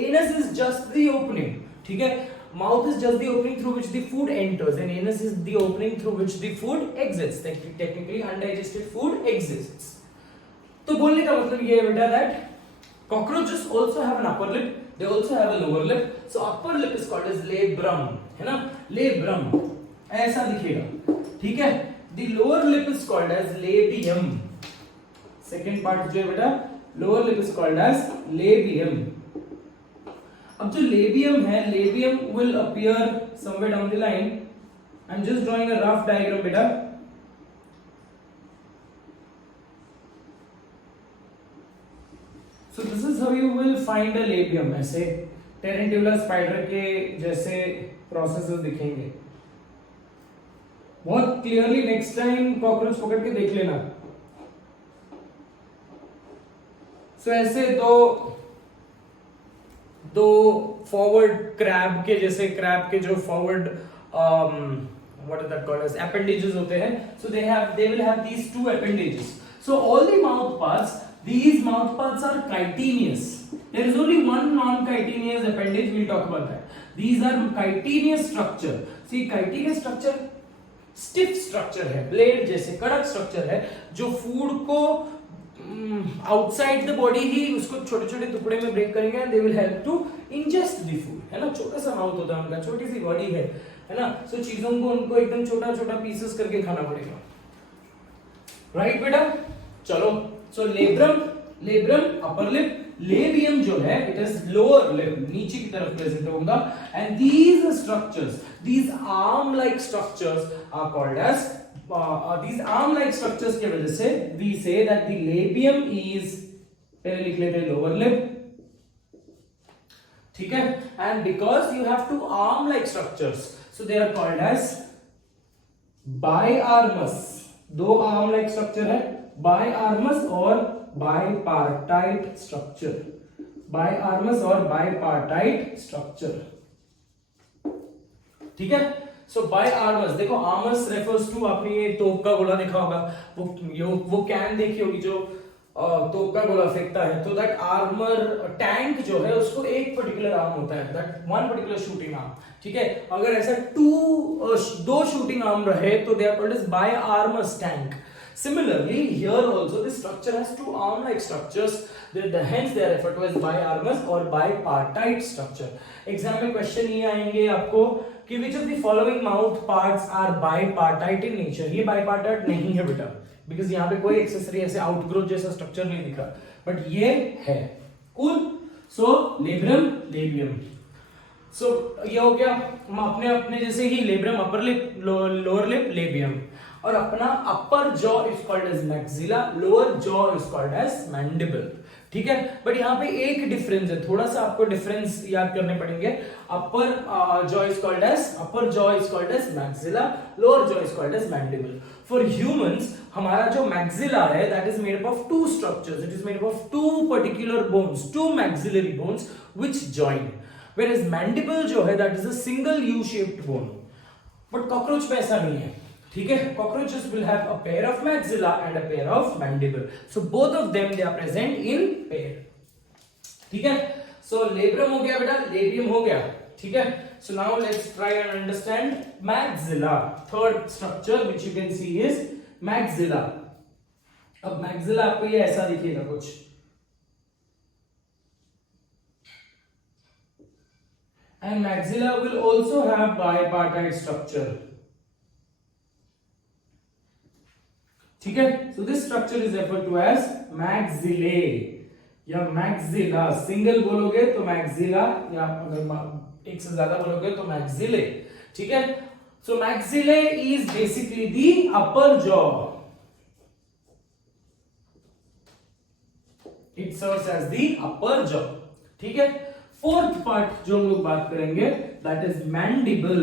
anus is just the opening. ठीक है, mouth is just the opening through which the food enters, and anus is the opening through which the food exits. Technically undigested food exists. तो बोलने का मतलब ये है बेटा that cockroaches also have an upper lip, they also have a lower lip. So upper lip is called as labrum, है ना, labrum ऐसा दिखेगा. ठीक है, the lower lip is called as labium. Second part जो है बेटा, lower lip is called as labium. अब जो लेबियम है, labium will appear somewhere down the line. I am just drawing a rough diagram बेटा. So this is how you will find a labium. ऐसे टेरेंटिकुलर spider के जैसे processes दिखेंगे बहुत क्लियरली. नेक्स्ट टाइम कॉकरोच पकड़ के देख लेना. सो ऐसे दो फॉरवर्ड क्रैब के जैसे, क्रैब के जो forward what is that called as appendages होते हैं. सो they will have these two appendages. So all the mouth parts, these mouth parts are chitinous. There is only one non-chitinous appendage, we'll talk about that. These are chitinous structure. See, chitinous structure stiff structure है, blade जैसे कड़क structure है, जो food को outside the body ही उसको छोटे छोटे टुकड़े में ब्रेक करेंगे and they will help to ingest the food, है ना। छोटा सा माउथ होता है उनका, छोटी सी बॉडी है ना। सो चीजों को उनको एकदम छोटा छोटा पीसेस करके खाना पड़ेगा, राइट बेटा। चलो, so labrum, labrum upper lip, labium जो है इट इज लोअर लिप, नीचे की तरफ प्रेजेंट होगा, and these structures, these arm like structures are called as, these arm like structures की वजह से we say that the labium is, पहले लिख लेते हैं lower lip, ठीक है, and because you have two arm like structures so they are called as biarmous, दो arm like structure है, biarmous और bipartite structure, biarmous और bipartite structure, ठीक है। सो बाय आर्मस, देखो आर्मस रेफर्स टू, आपने ये तोप का गोला देखा होगा, वो कैन देखी होगी जो तोप का गोला फेंकता है, तो दैट आर्मर टैंक जो है उसको एक पर्टिकुलर आर्म होता है, that one particular shooting arm, ठीक है। अगर ऐसा दो शूटिंग आर्म रहे तो they are called as by arms tank. Similarly, here also this structure has two arm-like structures. Hence they are referred to as biarmous or bipartite structure. Exam में question ये आएंगे आपको कि which of the following mouth parts are bipartite in nature? ये bipartite नहीं है बेटा, because यहाँ पे कोई accessory ऐसे outgrowth जैसा structure नहीं दिखा, but ये है। Cool. So labrum, labium. So ये हो गया, हम अपने अपने जैसे ही labrum upper lip, lower lip, labium, और अपना upper jaw is called as maxilla, lower jaw is called as mandible, ठीक है। बट यहाँ पे एक डिफरेंस है, थोड़ा सा आपको डिफरेंस याद करने पड़ेंगे। Upper jaw is called as maxilla, lower jaw is called as mandible. For humans हमारा जो मैक्सिला है that is made up of two structures, it is made up of two particular bones, two maxillary bones which join, whereas mandible जो है that is a single U shaped bone. But cockroach में ऐसा नहीं है, ठीक है। cockroaches will have a pair of maxilla and a pair of mandible, so both of them they are present in pair, ठीक है। so labrum हो गया बेटा, labium हो गया, ठीक है। so now let's try and understand maxilla, third structure which you can see is maxilla। अब maxilla आपको ये ऐसा दिखेगा कुछ, and maxilla will also have bipartite structure, ठीक है। So this structure is referred to as maxillae या maxilla, single बोलोगे तो मैक्सिला, या अगर एक से ज्यादा बोलोगे तो मैक्सिले, ठीक है। So maxillae is basically the upper jaw, it serves as the upper jaw, ठीक है। फोर्थ पार्ट जो हम लोग बात करेंगे that is mandible.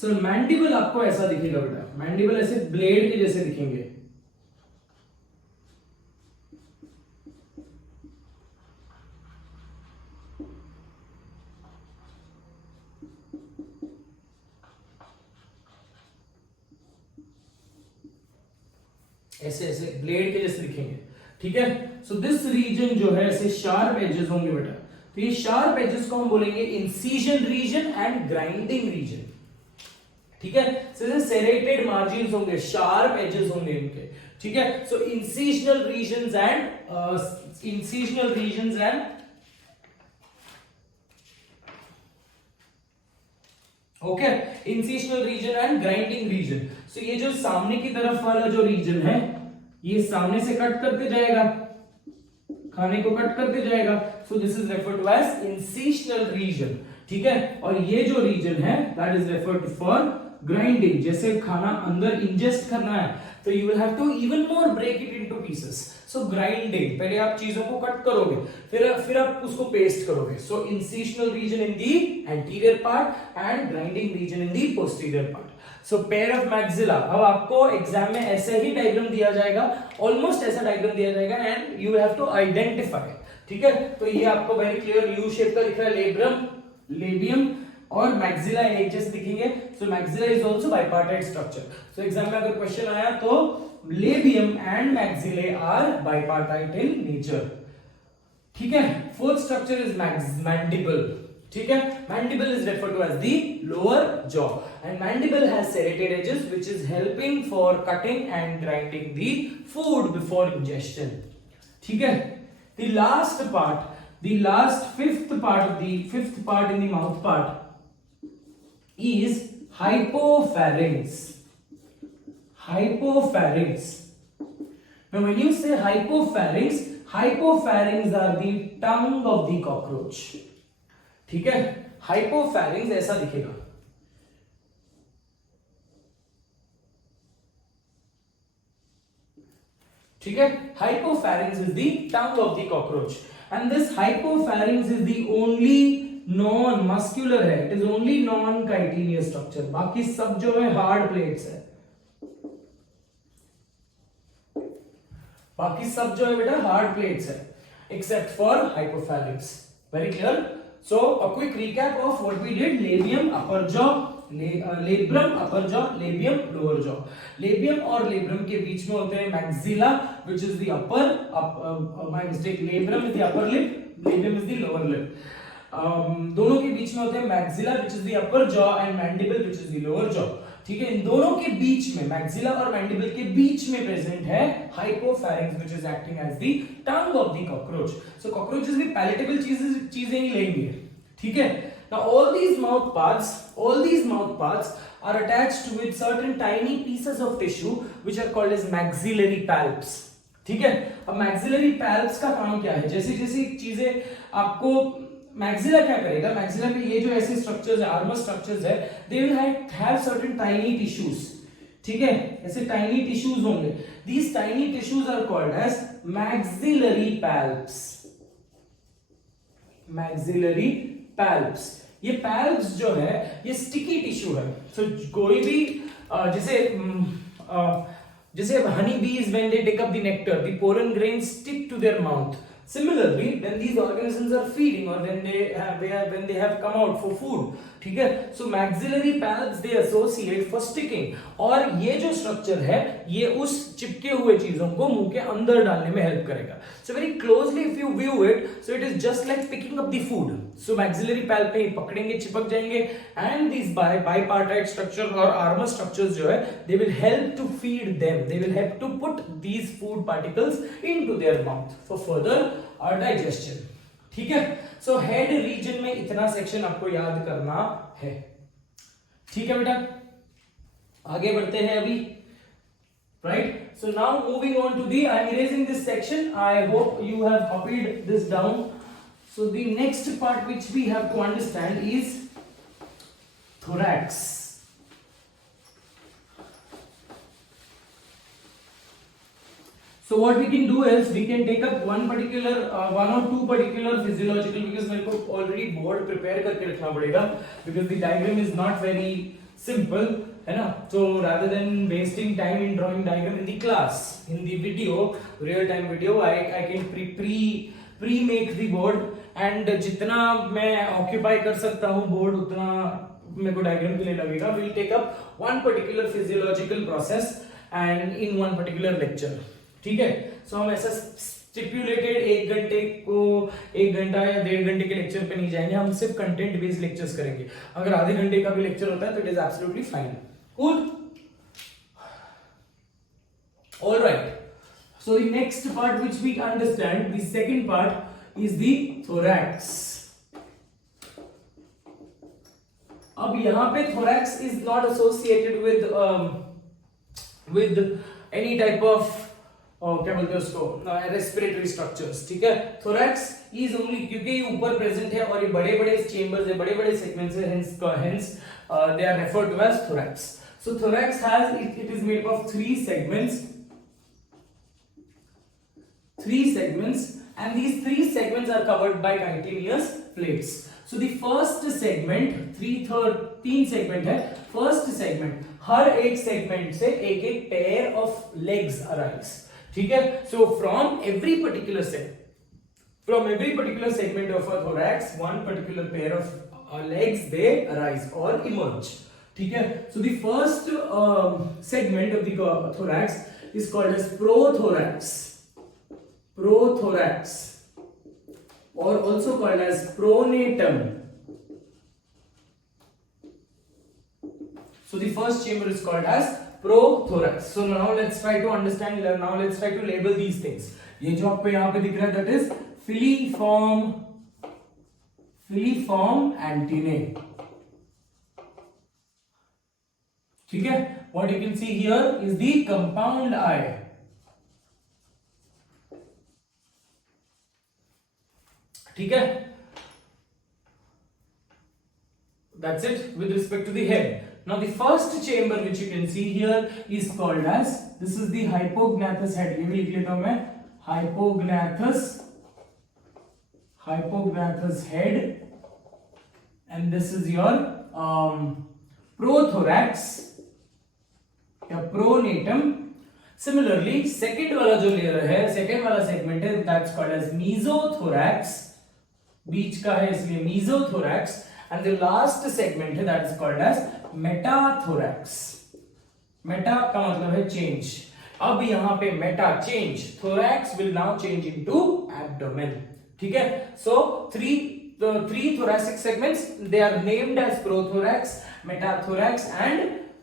So mandible आपको ऐसा दिखेगा बेटा, मैंडिबल ऐसे ब्लेड के जैसे दिखेंगे, ऐसे ऐसे ब्लेड के जैसे दिखेंगे, ठीक है। सो दिस रीजन जो है ऐसे शार्प एजेस होंगे बेटा, तो ये शार्प एजेस को हम बोलेंगे incision region and grinding region, ठीक है। सेरेटेड मार्जिन्स होंगे, शार्प एजेस होंगे इनके, ठीक है। So incisional regions and okay, incisional region and grinding region. So ये जो सामने की तरफ वाला जो रीजन है ये सामने से कट करते जाएगा, खाने को कट करते जाएगा, so this is referred to as incisional region, ठीक है। और ये जो रीजन है that is referred to for grinding, जैसे खाना अंदर इंजेस्ट करना है तो you will have to even more break it into pieces. So grinding, पहले आप चीजों को कट करोगे, फिर आप उसको पेस्ट करोगे। So incisional region in the anterior part and grinding region in the posterior part. So pair of maxilla, अब आपको एग्जाम में ऐसे ही डायग्राम दिया जाएगा, ऑलमोस्ट ऐसा डायग्राम दिया जाएगा and you have to identify, ठीक है। तो ये आपको वेरी क्लियर यू शेप का दिख रहा है, लेब्रम, लेबियम और मैक्सिला एक जैसे दिखेंगे। So maxilla is also bipartite structure. So exam में अगर क्वेश्चन आया तो labium and maxillae are bipartite in nature. ठीक है. Fourth structure is mandible. ठीक है. Mandible is referred to as the lower jaw and mandible has serrated edges which is helping for cutting and grinding the food before ingestion. ठीक है. The last part, the fifth part in the mouth part is hypopharynx. Hypopharynx. Now when you say hypopharynx, hypopharynx are the tongue of the cockroach. ठीक है. Hypopharynx ऐसा दिखेगा. ठीक है. Hypopharynx is the tongue of the cockroach and this hypopharynx is the only non muscular है. It is only non chitinous structure. बाकी सब जो है हार्ड प्लेट्स है. बाकी सब जो है बेटा हार्ड प्लेट्स है except for hypopharynx. Very clear. So a quick recap of what we did: labium upper jaw, labrum upper jaw, labium lower jaw. Labium और labrum के बीच में होते हैं maxilla, which is the upper. My mistake. Labrum is the upper lip, labium is the lower lip. दोनों के बीच में होते हैं maxilla, which is the upper jaw, and mandible, which is the lower jaw. ठीक है. इन दोनों के बीच में maxilla और mandible के बीच में प्रेजेंट है hypopharynx, which is acting as the tongue of the cockroach. So cockroaches भी palatable चीजें ही लेंगे. ठीक है. Now all these mouth parts are attached with certain tiny pieces of tissue which are called as maxillary palps. ठीक है. अब maxillary palps का काम क्या है? जैसी जैसी चीजें आपको मैक्सिला क्या करेगा? मैक्सिला में ये जो ऐसे स्ट्रक्चर्स है, आर्मर स्ट्रक्चर्स है, they will have certain tiny tissues. ठीक है. ऐसे टाइनी टिश्यूज होंगे. These tiny tissues are called as maxillary palps. Maxillary palps. ये पैल्प्स जो है ये स्टिकी टिश्यू है. सो कोई भी जैसे honey bees when they take up the nectar, the pollen grains stick to their mouth. Similarly, when these organisms are feeding or when they have come out for food, ठीक है. So maxillary palps they associate for sticking. और ये जो structure है ये उस चिपके हुए चीजों को मुंह के अंदर डालने में help करेगा. So very closely if you view it, so it is just like picking up the food. So maxillary palp पे पकड़ेंगे, चिपक जाएंगे, and these bipartite structure और armor structures जो है they will help to feed them. They will help to put these food particles into their mouth for further digestion. ठीक है. So head region में इतना सेक्शन आपको याद करना है. ठीक है बेटा. आगे बढ़ते हैं अभी. Right. So now moving on to the, I am erasing this section. I hope you have copied this down. So the next part which we have to understand is thorax. So what we can do is we can take up one or two particular physiological, because मेरे को already board prepare करके रखना पड़ेगा, because the diagram is not very simple, है ना. So rather than wasting time in drawing diagram in the class, in the video, real time video, I can pre make the board, and जितना मैं occupy कर सकता हूँ board उतना मेरे को diagram के लिए लगेगा. We'll take up one particular physiological process and in one particular lecture. ठीक है. सो हम ऐसा स्टिपुलेटेड 1 घंटा या 1.5 घंटे के लेक्चर पे नहीं जाएंगे. हम सिर्फ कंटेंट बेस्ड लेक्चर्स करेंगे. अगर आधे घंटे का भी लेक्चर होता है तो it is absolutely fine. Cool. Alright. So the next part which we understand, the second part is the thorax. अब यहां पे thorax is not associated with any type of क्या बोलते हैं उसको, रेस्पिरेटरी स्ट्रक्चर्स. ठीक है. थोरैक्स इज ओनली, क्योंकि ये ऊपर प्रेजेंट है और ये बड़े बड़े चेंबर्स है, बड़े बड़े सेगमेंट्स है, hence they are referred to as thorax. So thorax has, it is made of 3 segments, and these 3 segments are covered by chitinous plates. So the first segment, 3 segment है. फर्स्ट सेगमेंट, हर एक segment से एक एक pair of legs arise. ठीक है. So from every particular segment of a thorax, one particular pair of legs they arise or emerge. ठीक है. So the first segment of the thorax is called as prothorax. or also called as pronatum. So the first chamber is called as prothorax. So now let's try to understand, now let's try to label these things. ये जो आपको यहाँ पे दिख रहा है, that is filiform antennae. ठीक है, what you can see here is the compound eye. ठीक है, that's it with respect to the head. Now the first chamber which you can see here is called as, this is the hypognathous head. ये भी लिख लेता हूं मैं, hypognathous head, and this is your prothorax या pronatum. Similarly second वाला जो layer है, second वाला segment है, that's called as mesothorax. बीच का है इसलिए mesothorax, and the last segment है that is called as metathorax. Meta का मतलब है change. अब यहाँ पे Meta change, thorax will now change into abdomen. ठीक है, so three thoracic segments, they are named as prothorax, metathorax and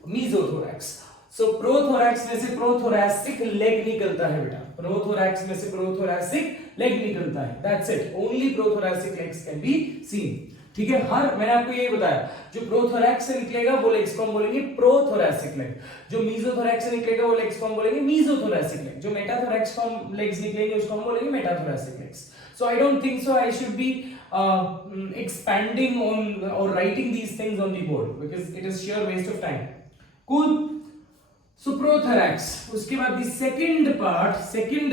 mesothorax. So prothorax में से prothoracic leg निकलता है बेटा, prothorax में से prothoracic leg निकलता है. That's it. Only prothoracic legs can be seen. ठीक है, हर मैंने आपको ये बताया, जो प्रोथोरैक्स से निकलेगा वो लेग्स को हम बोलेंगे प्रोथोरैसिक लेग, जो मीजोथोरैक्स से निकलेगा वो लेग्स को हम बोलेंगे मीजोथोरैसिक लेग, जो मेटाथोरैक्स को हम लेग्स निकलेंगे उसको हम बोलेंगे metathoracic legs. So I don't think so I should be expanding on or writing these things on the board because it is sheer waste of time. Cool. So prothorax, उसके बाद the second part, second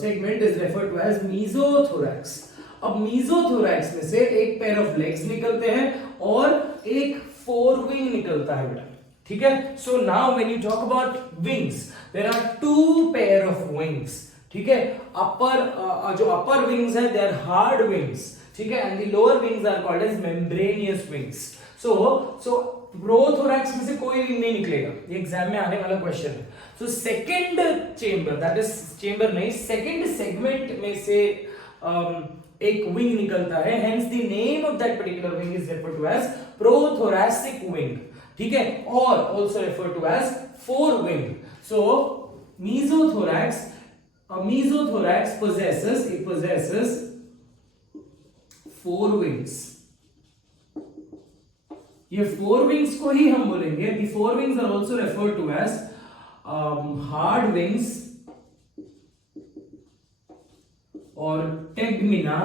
segment is referred to as mesothorax. अब mesothorax में से एक pair of legs निकलते हैं और एक फोरविंग निकलता है बेटा. ठीक है, so now when you talk about wings, there are two pair of wings. ठीक है, अपर जो अपर विंग्स है दे आर हार्ड विंग्स. ठीक है, and the lower wings are called as membranous wings. So prothorax में से कोई विंग नहीं निकलेगा, ये एग्जाम में आने वाला क्वेश्चन है. So second chamber, that is chamber नहीं, सेकंड सेगमेंट में से एक विंग निकलता है, hence the name of that particular wing is referred to as prothoracic wing. ठीक है, or also referred to as forewing. So mesothorax possesses four wings. ये four wings को ही हम बोलेंगे, the four wings are also referred to as hard wings और tegmina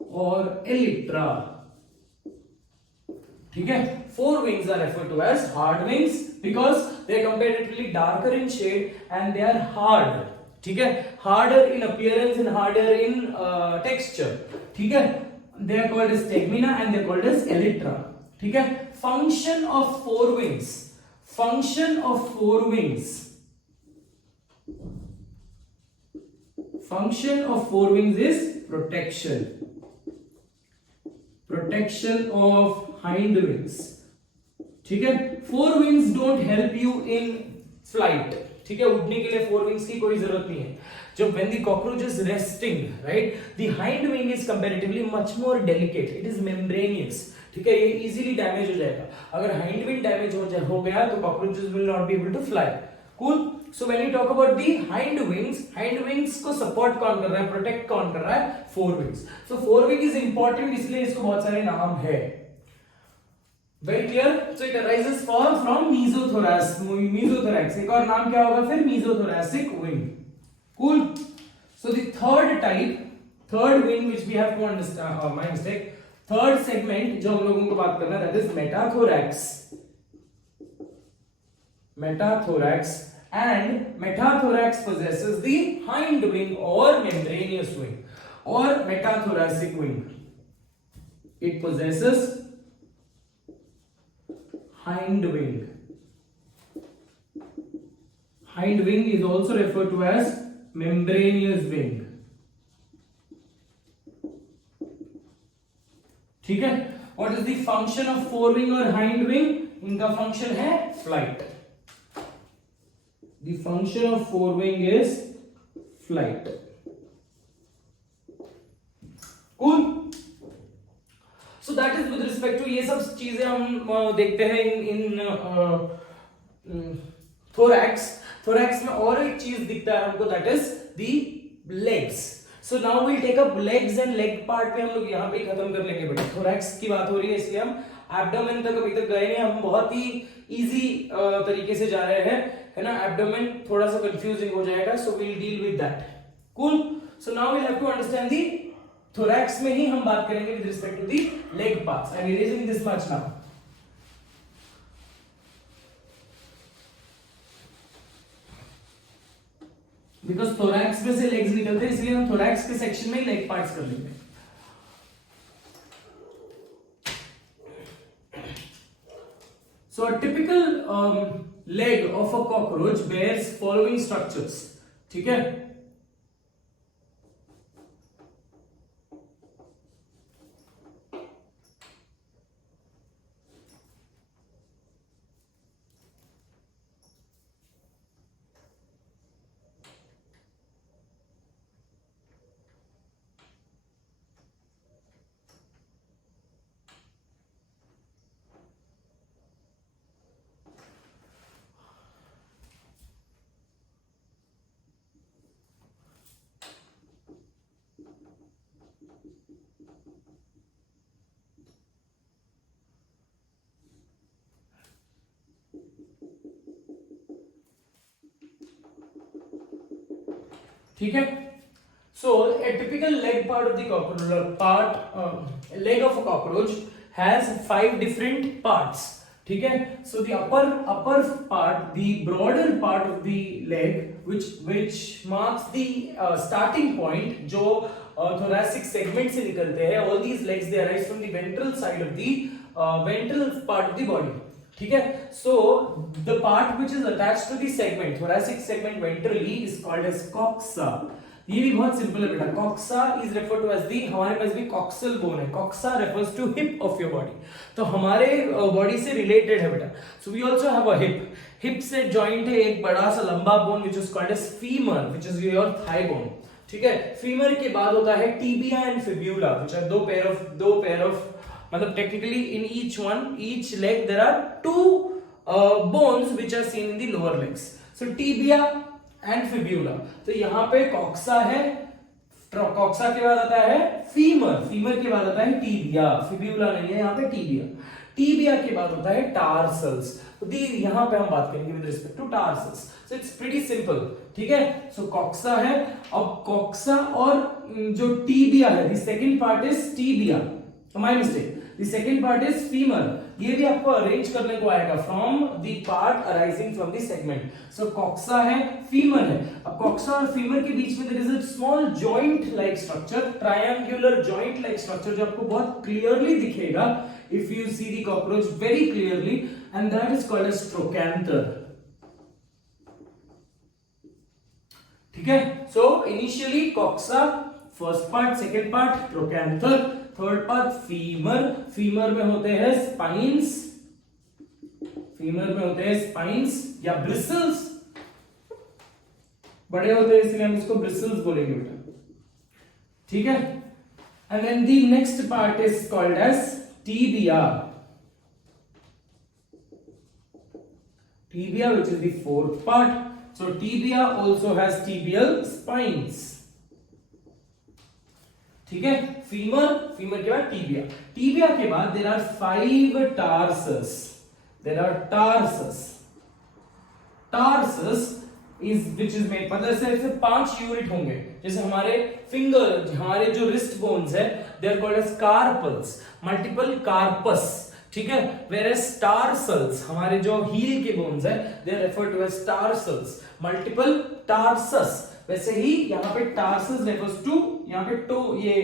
और elytra. ठीक है, four wings are referred to as hard wings because they are comparatively darker in shade and they are hard. ठीक है, harder in appearance and harder in texture. ठीक है, they are called as tegmina and they are called as elytra. ठीक है, function of four wings is protection of hind wings. ठीक है, four wings don't help you in flight. ठीक है, उड़ने के लिए four wings की कोई जरूरत नहीं है. जब when the cockroach is resting, right, the hind wing is comparatively much more delicate. It is membranous. ठीक है, ये easily damage हो जाएगा. अगर hind wing damage हो गया तो cockroaches will not be able to fly. Cool. So when you talk about the hind wings को support कौन कर रहा है, protect कौन कर रहा है, four wings. So four wing is important, इसलिए इसको बहुत सारे नाम है. Very clear? So it arises from mesothorax. एक और नाम क्या होगा फिर, mesothoracic wing. Cool. So the third wing which we have to understand, my mistake, third segment जो हम लोगों को बात करना है, that is metathorax. And metathorax possesses the hind wing or membranous wing or metathoracic wing. It possesses hind wing. Hind wing is also referred to as membranous wing. ठीक है, what is the function of forewing or hind wing? इनका function है flight. The function of forewing is flight. Cool. So that is with respect to, ये सब चीजें हम देखते हैं इन थोरैक्स। थोरैक्स में और एक चीज दिखता है हमको, that is the legs. So now we take up legs and leg part पे हम लोग यहाँ पे खत्म कर लेंगे बेटा। थोरैक्स की बात हो रही है इसलिए हम एब्डोमेन तक अभी तक गए नहीं, हम बहुत ही इजी तरीके से जा रहे हैं, है ना। एब्डोमेन थोड़ा सा कंफ्यूजिंग हो जाएगा, so we'll deal with that. Cool. So now we have to understand the thorax में ही हम बात करेंगे with respect to the leg parts. I am erasing this much now. Because thorax में से लेग्स निकलते हैं, इसलिए हम थोरैक्स के सेक्शन में ही लेग पार्ट्स कर लेंगे। So a typical leg of a cockroach bears following structures. ठीक है, ठीक है। So a typical leg part of the cockroach leg of a cockroach has 5 different parts. ठीक है। So the upper part, the broader part of the leg, which marks the starting point, जो thoracic segment से निकलते हैं, all these legs they arise from the ventral side of the ventral part of the body. ठीक है। So the part which is attached to the segment, thoracic segment ventrally, is called as coxa. ये भी बहुत simple है बेटा। coxa is referred to as the, हमारे पास भी coxal bone है। coxa refers to hip of your body, तो हमारे बॉडी से रिलेटेड है बेटा। So we also have a hip. hip से joint है एक बड़ा सा लंबा bone which is called as femur, which is your thigh bone। ठीक है। femur के बाद होता है tibia and fibula, which are दो pair of मतलब technically in each leg there are two bones which are seen in the lower legs. So tibia and fibula. तो यहाँ पे coxa है, coxa के बाद आता है femur के बाद आता है tibia, fibula नहीं है यहाँ पे tibia के बाद होता है tarsals। तो यहाँ पे हम बात करेंगे with respect to tarsals. So it's pretty simple, ठीक है। So coxa है, अब coxa और जो tibia है, the second part is tibia, my mistake, the second part is femur। ये भी आपको अरेंज करने को आएगा from the part arising from the segment. So coxa है, femur है। अब coxa और femur के बीच में there is a small joint like structure, triangular joint like structure, जो आपको बहुत clearly दिखेगा if you see the cockroach very clearly, and that is called as trochanter। ठीक है। So initially coxa, first part, second part trochanter, third part femur में होते हैं spines या ब्रिसल्स, बड़े होते हैं इसलिए हम इसको ब्रिसल्स बोलेंगे बेटा। ठीक है। And then the next part is called as tibia which is the fourth part. So tibia also has tibial spines। ठीक है। फीमर के बाद टीबिया के बाद there are 5 tarsus. Tarsus is which is made, मतलब से 5 यूनिट होंगे। जैसे हमारे फिंगर, हमारे जो रिस्ट बोन्स है, they are called as carpals, multiple carpus. ठीक है। वेयर एज टार्सल्स, हमारे जो हील के बोन्स है, they are referred to as tarsals, multiple tarsus. वैसे ही यहाँ पे टार्सस रेफर्स टू, यहाँ पे टो ये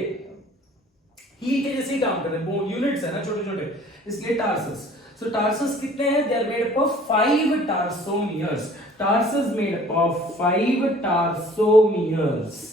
हील के जैसे ही काम कर रहे हैं, बोन यूनिट्स है ना छोटे छोटे, इसलिए टार्सस। सो टार्सस कितने हैं? They are made up of 5 tarsomeres. Tarsus made up of 5 tarsomeres.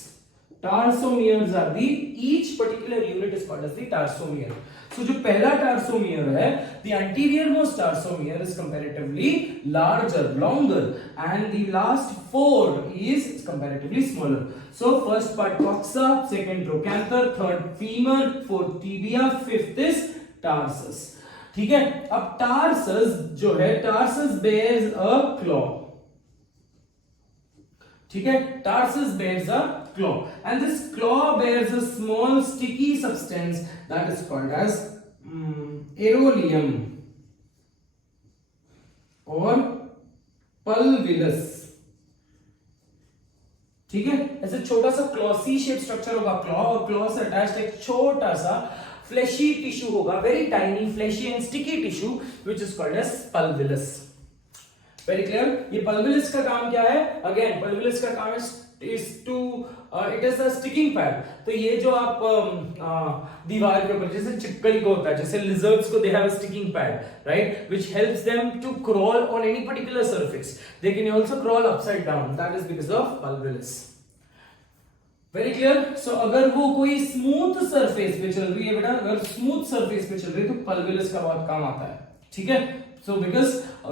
Tarsomeres are the, each particular unit is called as the tarsomere. तो जो पहला टार्सोमियर है, the anterior most tarsomere is comparatively larger, longer, and the last four is comparatively smaller. So first part coxa, second trochanter, third femur, fourth tibia, fifth is tarsus. ठीक है, अब tarsus जो है, tarsus bears a claw. ठीक है, tarsus bears a claw, and this claw bears a small sticky substance that is called as aerolium or pulvillus. ठीक है, ऐसे छोटा सा क्लॉसी शेप स्ट्रक्चर होगा क्लॉ, और क्लॉ से अटैच्ड एक छोटा सा फ्लैशी टिश्यू होगा, very tiny fleshy and sticky tissue, which is called as pulvillus. Very clear. ये पल्विलस का काम क्या है? अगेन पल्विलस का काम is to it is a sticking pad. तो ये जो आप दीवार के ऊपर जैसे चिपकली को होता है, जैसे lizards को they have a sticking pad, right, which helps them to crawl on any particular surface. They can also crawl upside down. That is because of pulvillus. Very clear. So अगर वो कोई स्मूथ सरफेस पे चल रही है बेटा, अगर smooth surface पे चल रही है तो पल्विलस का बहुत काम आता है. ठीक है, सो बिकॉज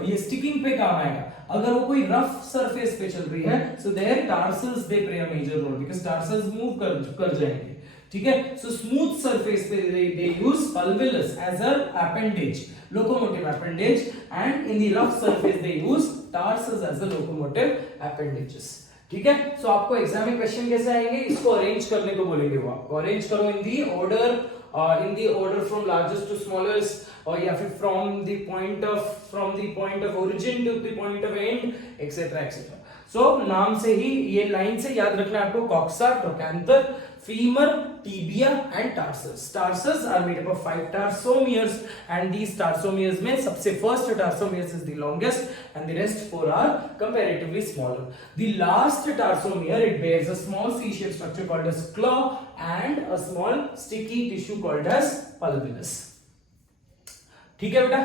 ये स्टिकिंग पे काम आएगा. अगर वो कोई रफ सरफेस पे चल रही है, so their tarsals they play a major role because tarsals move कर जाएंगे. ठीक है, सो स्मूथ सरफेस पे they use pulvillus as a appendage, locomotive appendage, and in the rough surface they use tarsus as a locomotive appendages. ठीक है, सो आपको exam में question कैसे आएंगे, इसको अरेंज करने को बोलेंगे. वो आपको अरेंज करो in the order from largest to smallest, और या फिर from the point of origin to the point of end, etcetera etcetera. So नाम से ही ये लाइन से याद रखना है आपको, coxa, ट्रोकैंथर, femur, tibia and tarsus. Tarsus are made up of 5 tarsomeres, and these tarsomeres में सबसे first tarsomeres is the longest and the rest 4 are comparatively smaller. The last tarsomere, it bears a small C-shaped structure called as claw and a small sticky tissue called as pulvillus. ठीक है बेटा.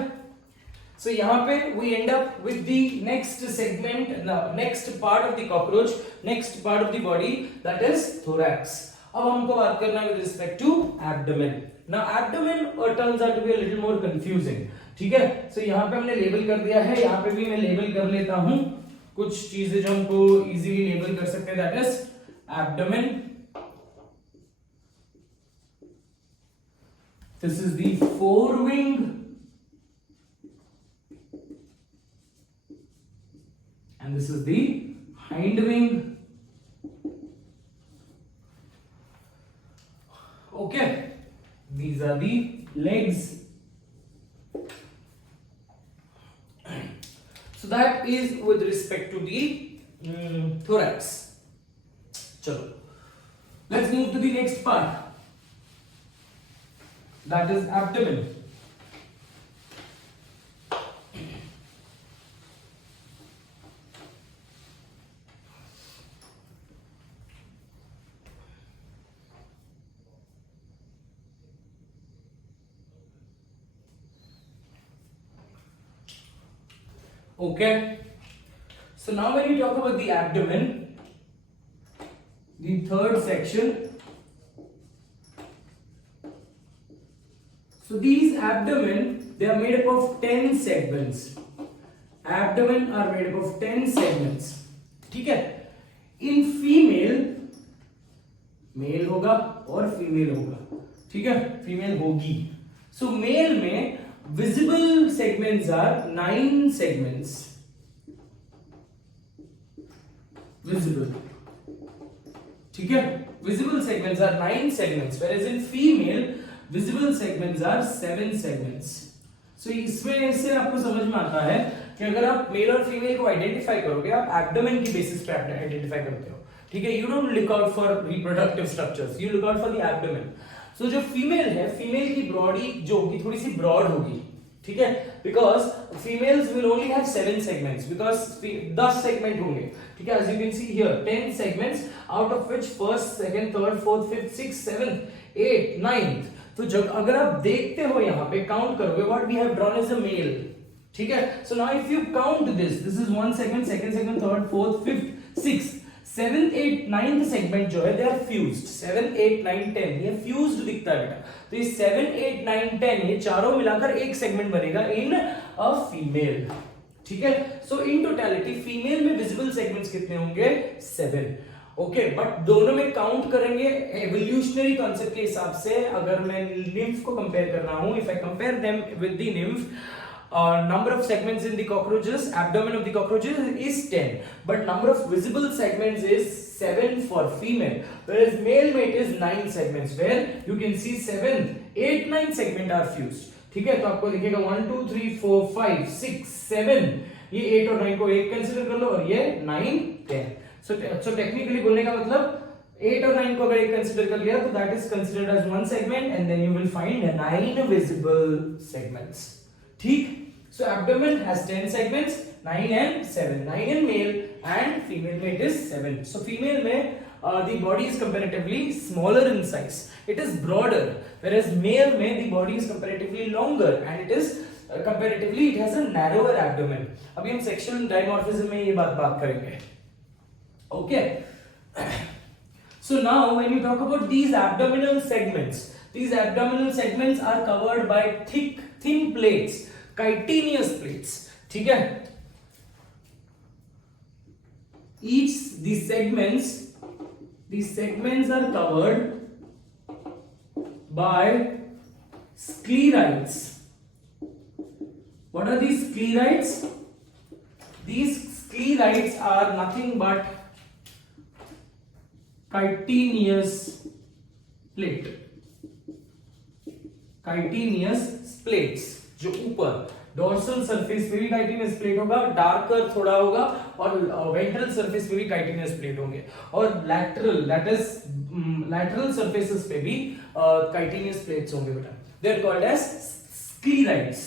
So यहाँ पे we end up with the next segment, the next part of the cockroach, next part of the body, that is thorax. अब हमको बात करना है with respect to abdomen. Now abdomen turns out to be a little more confusing. ठीक है, so यहाँ पे हमने लेबल कर दिया है, यहाँ पे भी मैं लेबल कर लेता हूं कुछ चीजें जो हमको इजीली लेबल कर सकते हैं. That is abdomen. This is the forewing, and this is the hindwing. Okay, these are the legs. So that is with respect to the thorax. Chalo, let's move to the next part, that is abdomen. Okay, so now when you talk about the abdomen, the third section, so these abdomen, they are made up of 10 segments. Abdomen are made up of 10 segments. ठीक है, in female, mail होगा और female होगा. ठीक है, female होगी. So mail में visible segments are 9 segments. Visible. ठीक है, visible segments are 9 segments, whereas in female visible segments are 7 segments. So इसमें से आपको समझ में आता है कि अगर आप मेल और फीमेल को आइडेंटिफाई करोगे, आप एब्डोमेन की बेसिस पे आइडेंटिफाई करते हो. ठीक है, you don't look out for reproductive structures, you look out for the abdomen. So जो फीमेल है, फीमेल की बॉडी जो होगी थोड़ी सी ब्रॉड होगी. ठीक है, because females will only have 7 segments, because 10 segment होंगे. ठीक है, as you can see here 10 segments, out of which first, second, third, fourth, fifth, sixth, seventh, 8th, 9th. तो जब अगर आप देखते हो यहाँ पे काउंट करोगे, what we have drawn is a male. ठीक है, so now if you count this is 1 segment, second segment, third, fourth, fifth, sixth. 7th 8th 9th segment जो है दे आर फ्यूज्ड, 7 8 9 10 ये फ्यूज्ड दिखता है बेटा। तो ये 7 8 9 10 ये चारों मिलाकर एक सेगमेंट बनेगा इन अ फीमेल, ठीक है। सो इन टोटलिटी फीमेल में विजिबल सेगमेंट्स कितने होंगे? 7, ओके। बट दोनों में काउंट करेंगे एवोल्यूशनरी कॉन्सेप्ट के हिसाब से। अगर मैं निम्फ को कंपेयर कर रहा हूं, if I compare them with the nymph, number of segments in the cockroaches, abdomen of the cockroaches is 10, but number of visible segments is 7 for female, whereas male mate is 9 segments, where you can see 7 8 9 segment are fused, ठीक है। तो आपको दिखेगा 1 2 3 4 5 6 7, ये 8 और 9 को एक consider कर लो और ये 9 10। सो टेक्निकली बोलने का मतलब 8 और 9 को अगर एक कंसीडर कर लिया तो that is considered as one segment and then you will find 9 visible segments, ठीक। So abdomen has 10 segments, 9 and 7, 9 in male and female mate is 7. So female में the body is comparatively smaller in size, it is broader, whereas male में the body is comparatively longer and it is comparatively it has a narrower abdomen. अभी हम sexual dimorphism में ये बात करेंगे, okay. So now when you talk about these abdominal segments are covered by thin plates, chitinous plates, ठीक है। These segments are covered by sclerites. What are these sclerites? These sclerites are nothing but chitinous plates जो ऊपर dorsal surface पे भी chitinous plate होगा, darker थोड़ा होगा, और वेंट्रल सरफेस पे भी काइटिनियस प्लेट होंगे, और लैटरल सरफेसेस पे भी काइटिनियस प्लेट्स होंगे बेटा। They are called as sclerites.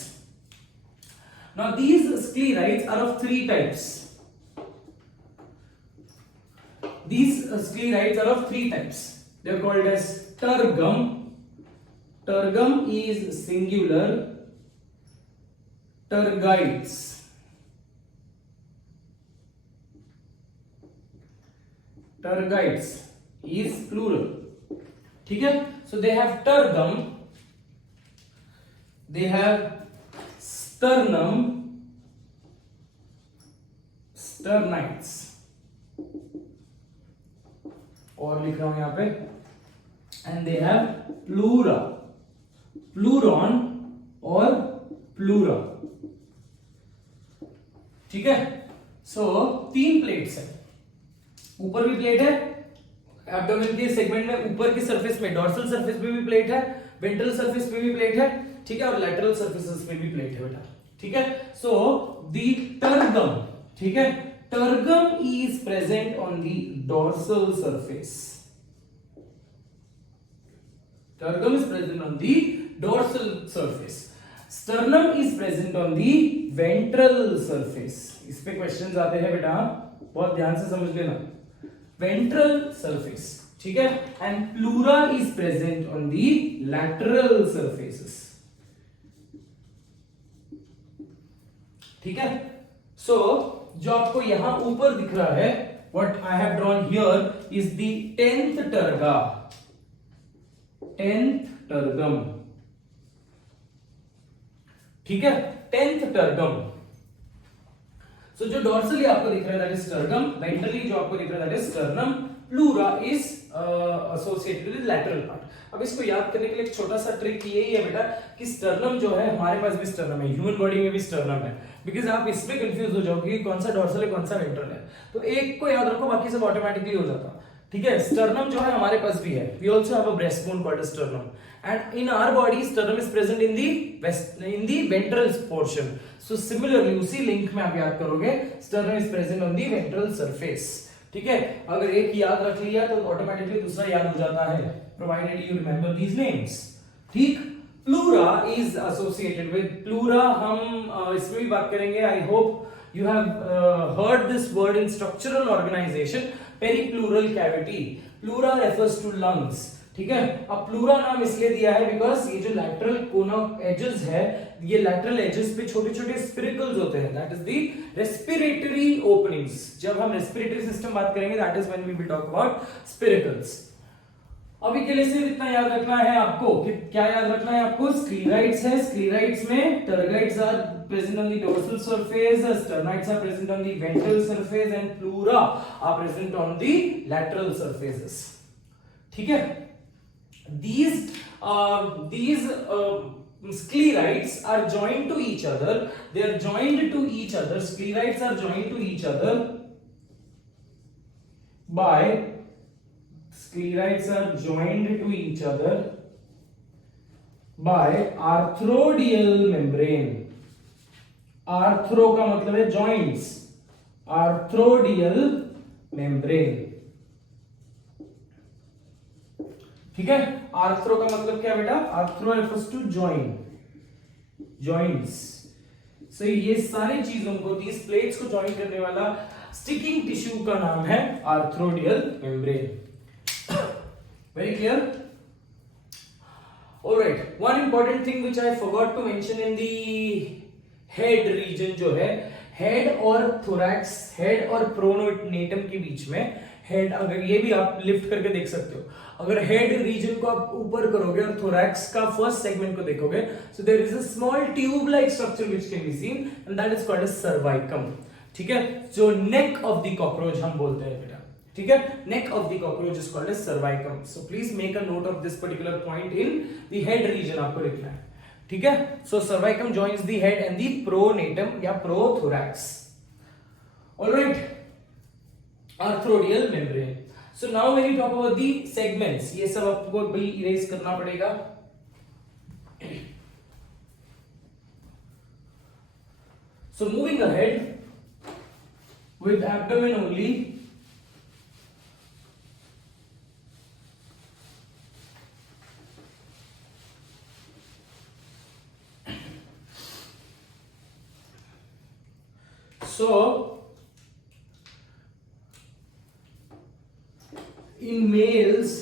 Now these sclerites are of 3 types. They are called as tergum. Tergum is singular. Tergites. Tergites is plural. ठीक है। So they have tergum. They have sternum, sternites, और लिख रहा हूं यहां पे, and they have pleura, pleuron और pleura, ठीक है। सो 3 प्लेट्स है, ऊपर भी प्लेट है एब्डोमेन के सेगमेंट में, ऊपर की सरफेस में डोर्सल सरफेस पे भी प्लेट है, वेंट्रल सरफेस पे भी प्लेट है, ठीक है, और लैटरल सरफेसेस पे भी प्लेट है बेटा, ठीक है। सो दी टर्गम, ठीक है, tergum is present on the dorsal surface, tergum is present on the dorsal surface, sternum is present on the ventral surface. इस पे क्वेश्चंस आते हैं बेटा, बहुत ध्यान से समझ लेना, ventral surface, ठीक है, and pleura is present on the lateral surfaces, ठीक है। So जो आपको यहां ऊपर दिख रहा है, what I have drawn here is the 10th terga, 10th tergum, ठीक है, 10th tergum। सो जो डोर्सली आपको दिख रहा है दैट इज टर्गम, वेंट्रली जो आपको दिख रहा है that is sternum, pleura is associated with lateral part. अब इसको याद करने के लिए एक छोटा सा ट्रिक यही है बेटा कि स्टर्नम जो है, हमारे पास भी स्टर्नम है, ह्यूमन बॉडी में भी स्टर्नम है, बिकॉज आप इसमें कंफ्यूज हो जाओगे कि कौन सा डोर्सल है कौन सा वेंट्रल है, तो एक को याद रखो, बाकी सब ऑटोमेटिकली हो जाता, ठीक है। स्टर्नम जो है हमारे पास भी है, we also have a breast bone called sternum, and in our body sternum is present in the ventral portion. So similarly उसी लिंक में आप याद करोगे, sternum is present on the ventral surface, ठीक है। अगर एक याद रख लिया तो ऑटोमेटिकली दूसरा याद हो जाता है, provided you remember these names, ठीक। pleura is associated with, pleura हम इसमें भी बात करेंगे, I hope you have heard this word in structural organization, peripleural cavity, pleura refers to lungs, ठीक है। अब प्लूरा नाम इसलिए दिया है बिकॉज ये जो लैटरल कोना एजेस है, ये लैटरल एजेस पे छोटे छोटे स्पिरिकल्स होते हैं, that is the respiratory openings. जब हम रेस्पिरेटरी सिस्टम बात करेंगे that is when we will talk about spiracles. अभी के लिए सिर्फ इतना याद रखना है आपको कि क्या याद रखना है आपको, स्क्लेराइड्स है, स्क्लेराइड्स में टर्गाइड्स are present on the dorsal surface, sternites are present on the ventral surface and pleura are present on the lateral surfaces, ठीक है। these sclerites are joined to each other, they are joined to each other, sclerites are joined to each other by sclerites are joined to each other by arthrodial membrane। Arthro का मतलब है joints, arthrodial membrane, ठीक है। Arthro का मतलब क्या बेटा, arthro refers to joints. सो ये सारी चीजों को, these प्लेट्स को जॉइन करने वाला स्टिकिंग टिश्यू का नाम है arthrodial membrane. Very clear? Alright, one important thing which I forgot to mention in the head region जो है, हेड और थोरैक्स, हेड और प्रोनोनेटम के बीच में हेड, अगर ये भी आप लिफ्ट करके देख सकते हो, अगर हेड रीजन को आप ऊपर करोगे और थोरैक्स का फर्स्ट सेगमेंट को देखोगे, so there is a small tube like structure which can be seen and that is called as cervicum, ठीक है। जो नेक ऑफ द कॉकरोच हम बोलते हैं बेटा, ठीक है, neck of the cockroach is called as cervicum. So please make a note of this particular point in the head region, आपको लिखना है, ठीक है। So cervicum joins the head and the pronotum या prothorax. Alright, arthrodial membrane. So now when you talk about the segments, ये सब आपको भी इरेज करना पड़ेगा। So moving ahead with abdomen only, so in males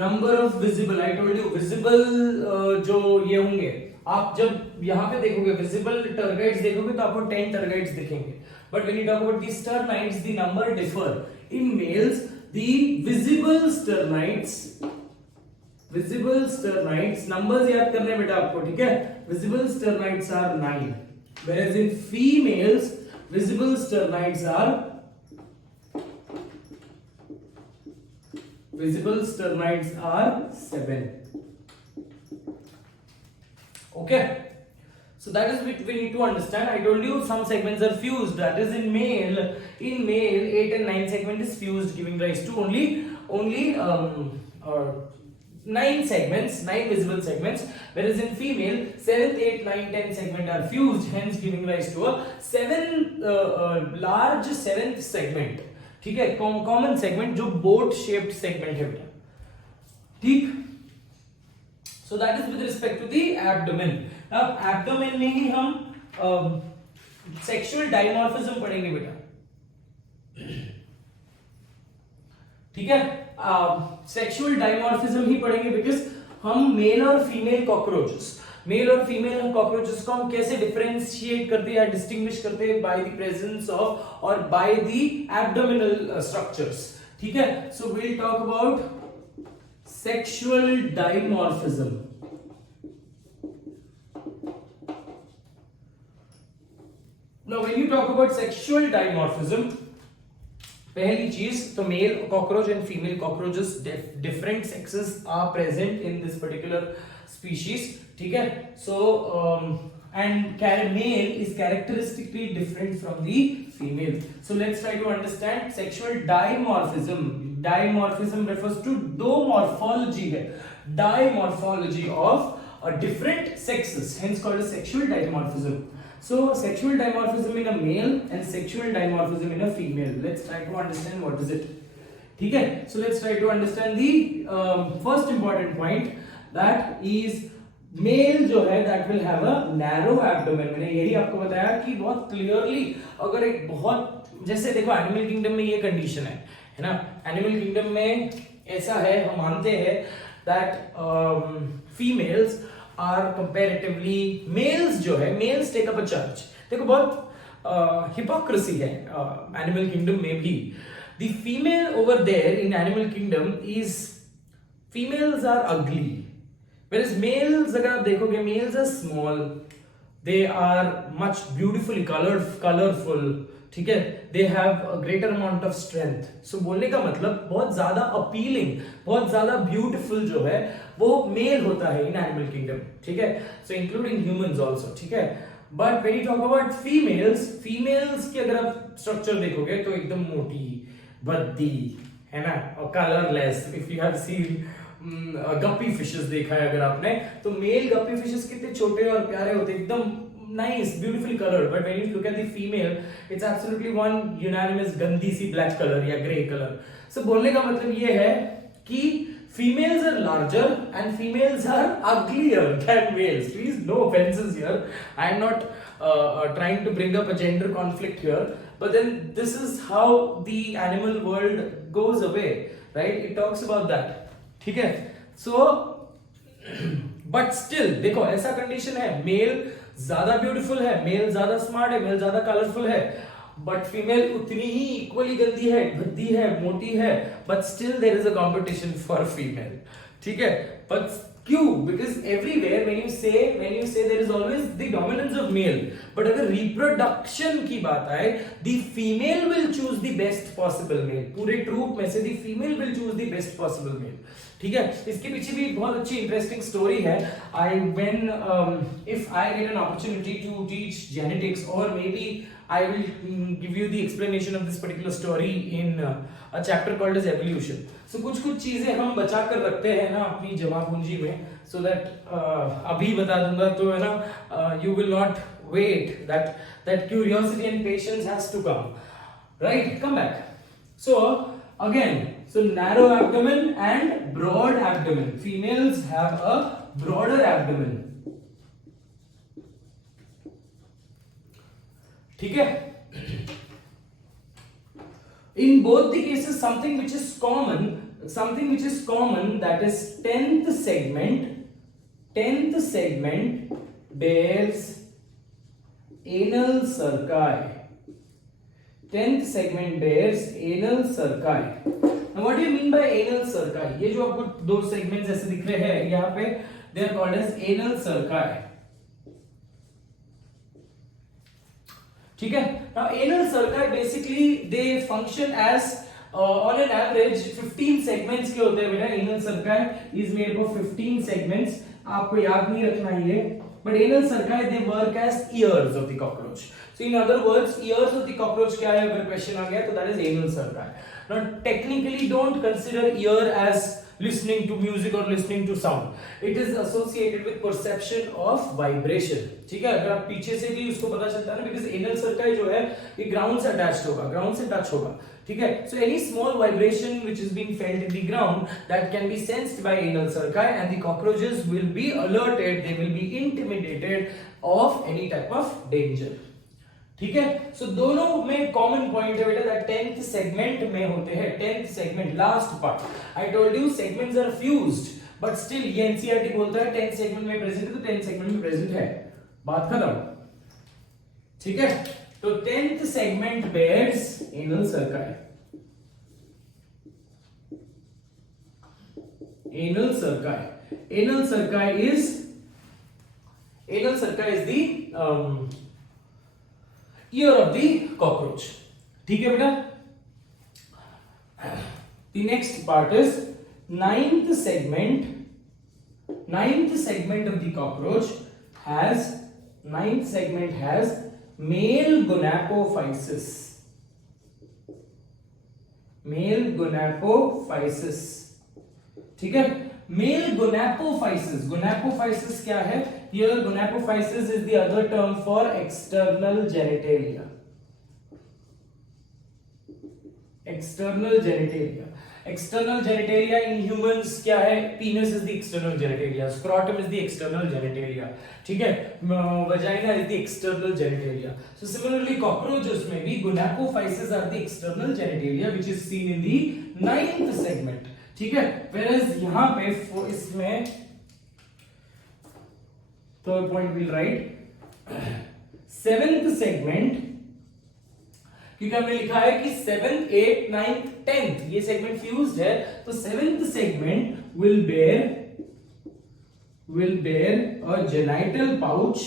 number of visible, I told you visible जो ये होंगे, आप जब यहाँ पे देखोगे visible tergites देखोगे तो आपको 10 tergites दिखेंगे, but when you talk about the sternites the number differ। in males the visible sternites numbers याद करने बेटा आपको, ठीक है। visible sternites are 9, whereas in females visible sternites are 7, okay। so that is what we need to understand। I told you some segments are fused, that is in male 8 and 9 segment is fused, giving rise to only 9 segments, 9 visible segments, whereas in female 7th, 8th, 9th, 10th segment are fused, hence giving rise to a large 7th segment, ठीक है, common segment जो boat shaped segment है बेटा, ठीक। So that is with respect to the abdomen. अब abdomen में ही हम सेक्सुअल डायमॉर्फिज्म पढ़ेंगे बेटा, ठीक है। सेक्सुअल डायमॉर्फिज्म ही पढ़ेंगे बिकॉज हम मेल और फीमेल कॉकरोचेस को हम कैसे डिफरेंशिएट करते हैं या डिस्टिंग्विश करते हैं बाय द प्रेजेंस ऑफ और बाय द एब्डोमिनल स्ट्रक्चर्स, ठीक है। So we will talk about sexual dimorphism. Now when you talk about sexual dimorphism, पहली चीज तो male cockroach and female cockroaches different sexes are present in this particular species, ठीक है। So and male is characteristically different from the female. So let's try to understand sexual dimorphism. Dimorphism refers to दो morphology है, डायमॉर्फोलॉजी of different sexes, hence called sexual dimorphism. So sexual dimorphism in a male and sexual dimorphism in a female. Let's try to understand what is it. ठीक है? So let's try to understand the first important point, that is male जो है that will have a narrow abdomen। मैंने यही आपको बताया कि बहुत clearly, अगर एक बहुत, जैसे देखो एनिमल किंगडम में ये कंडीशन है ना, एनिमल किंगडम में ऐसा है, हम मानते हैं that females are comparatively, males जो है, males take up a charge. देखो बहुत hypocrisy है animal kingdom में भी. The female over there in animal kingdom is, females are ugly, whereas males अगर आप देखोगे, males are small, they are much beautifully colorful, ठीक है, they have a greater amount of strength. So बोलने का मतलब बहुत ज्यादा appealing, बहुत ज्यादा beautiful जो है वो male होता है in animal kingdom, ठीक है, so including humans also, ठीक है. But when you talk about females, females की अगर आप structure देखोगे तो एकदम मोटी, भद्दी, है ना, और colorless. If you have seen guppy fishes देखा है अगर आपने, तो मेल गप्पी फिशेस कितने छोटे और प्यारे होते हैं, एकदम nice, beautifully colored. But when you look at the female, it's absolutely one unanimous गंदी सी black color या grey color. So बोलने का मतलब ये है कि females are larger and females are uglier than males. Please, no offenses here. I am not trying to bring up a gender conflict here. But then this is how the animal world goes away, right? It talks about that. ठीक है, so but still देखो ऐसा condition है, mail ज्यादा beautiful है, mail ज्यादा smart है, mail ज्यादा कलरफुल है, बट फीमेल उतनी ही इक्वली गंदी है, भद्दी है, मोटी है, but still there is a competition for female, ठीक है. बट क्यों? Because everywhere when you say there is always the dominance of male, but अगर रिप्रोडक्शन की बात आए, the female will choose the best possible male. पूरे troop में से the female will choose the best possible male, ठीक है. इसके पीछे भी बहुत अच्छी इंटरेस्टिंग स्टोरी है. I when if I get an opportunity to teach genetics, और maybe I will give you the explanation of this particular story in a chapter called as evolution. So कुछ चीजें हम बचा कर रखते हैं ना अपनी जमा पूंजी में, सो दैट अभी बता दूंगा तो है ना, you will not wait, that curiosity and patience has to come, right. Come back. So again, so narrow abdomen and broad abdomen. Females have a broader abdomen, ठीक है. In both the cases, something which is common, that is 10th segment bears anal cerci. 10th segment bears anal cerci. Now what do you mean by anal cerci? ये जो आपको दो segments ऐसे दिख रहे हैं यहाँ पे, they are called as anal cerci, ठीक है. Now anal cerci basically they function as on an average 15 segments के होते हैं बेटा. anal cerci is made up of 15 segments. आपको याद नहीं रखना ये, but anal cerci they work as ears of the cockroach. So in other words, ears of the cockroach क्या है अगर question आ गया तो that is anal cerci. Now technically don't consider ear as listening to music or listening to sound. It is associated with perception of vibration, ठीक है. अगर आप पीछे से भी उसको पता चलता है ना, because anal cerci जो है ये ground से attached होगा, ground से touch होगा, ठीक है. So any small vibration which is being felt in the ground, that can be sensed by anal cerci, and the cockroaches will be alerted, they will be intimidated of any type of danger, ठीक है. सो दोनों में common point है बेटा, that 10th segment में होते हैं. 10th segment last part, I told you segments are fused, but still ये एनसीईआरटी बोलता है 10th सेगमेंट में प्रेजेंट है तो 10th सेगमेंट में प्रेजेंट है, बात खत्म, ठीक है. तो 10th segment bears anal cerci. Anal cerci is the ear of the cockroach. ठीक है बेटा. The next part is ninth segment of the cockroach has male gonapophysis. ठीक है. Male gonapophysis क्या है? Here gonapophysis is the other term for external genitalia. External genitalia in humans क्या है? Penis is the external genitalia, scrotum is the external genitalia, ठीक है. Vagina is the external genitalia. So similarly cockroaches में भी gonapophysis are the external genitalia which is seen in the 9th segment. ठीक है। whereas यहाँ पे इसमें third point we'll write seventh segment, क्योंकि हमने लिखा है कि 7th 8th 9th 10th ये सेगमेंट फ्यूज्ड है, तो 7th segment will bear a genital pouch,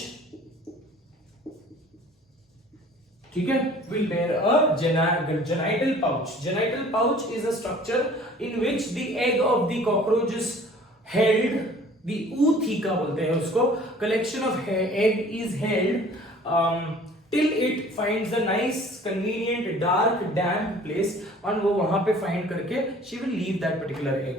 ठीक है, will bear a genital pouch. Genital pouch is a structure in which the egg of the cockroach is held, the ootheca बोलते हैं उसको, collection of egg is held till it finds a nice convenient dark damp place, और वो वहां पे find करके she will leave that particular egg.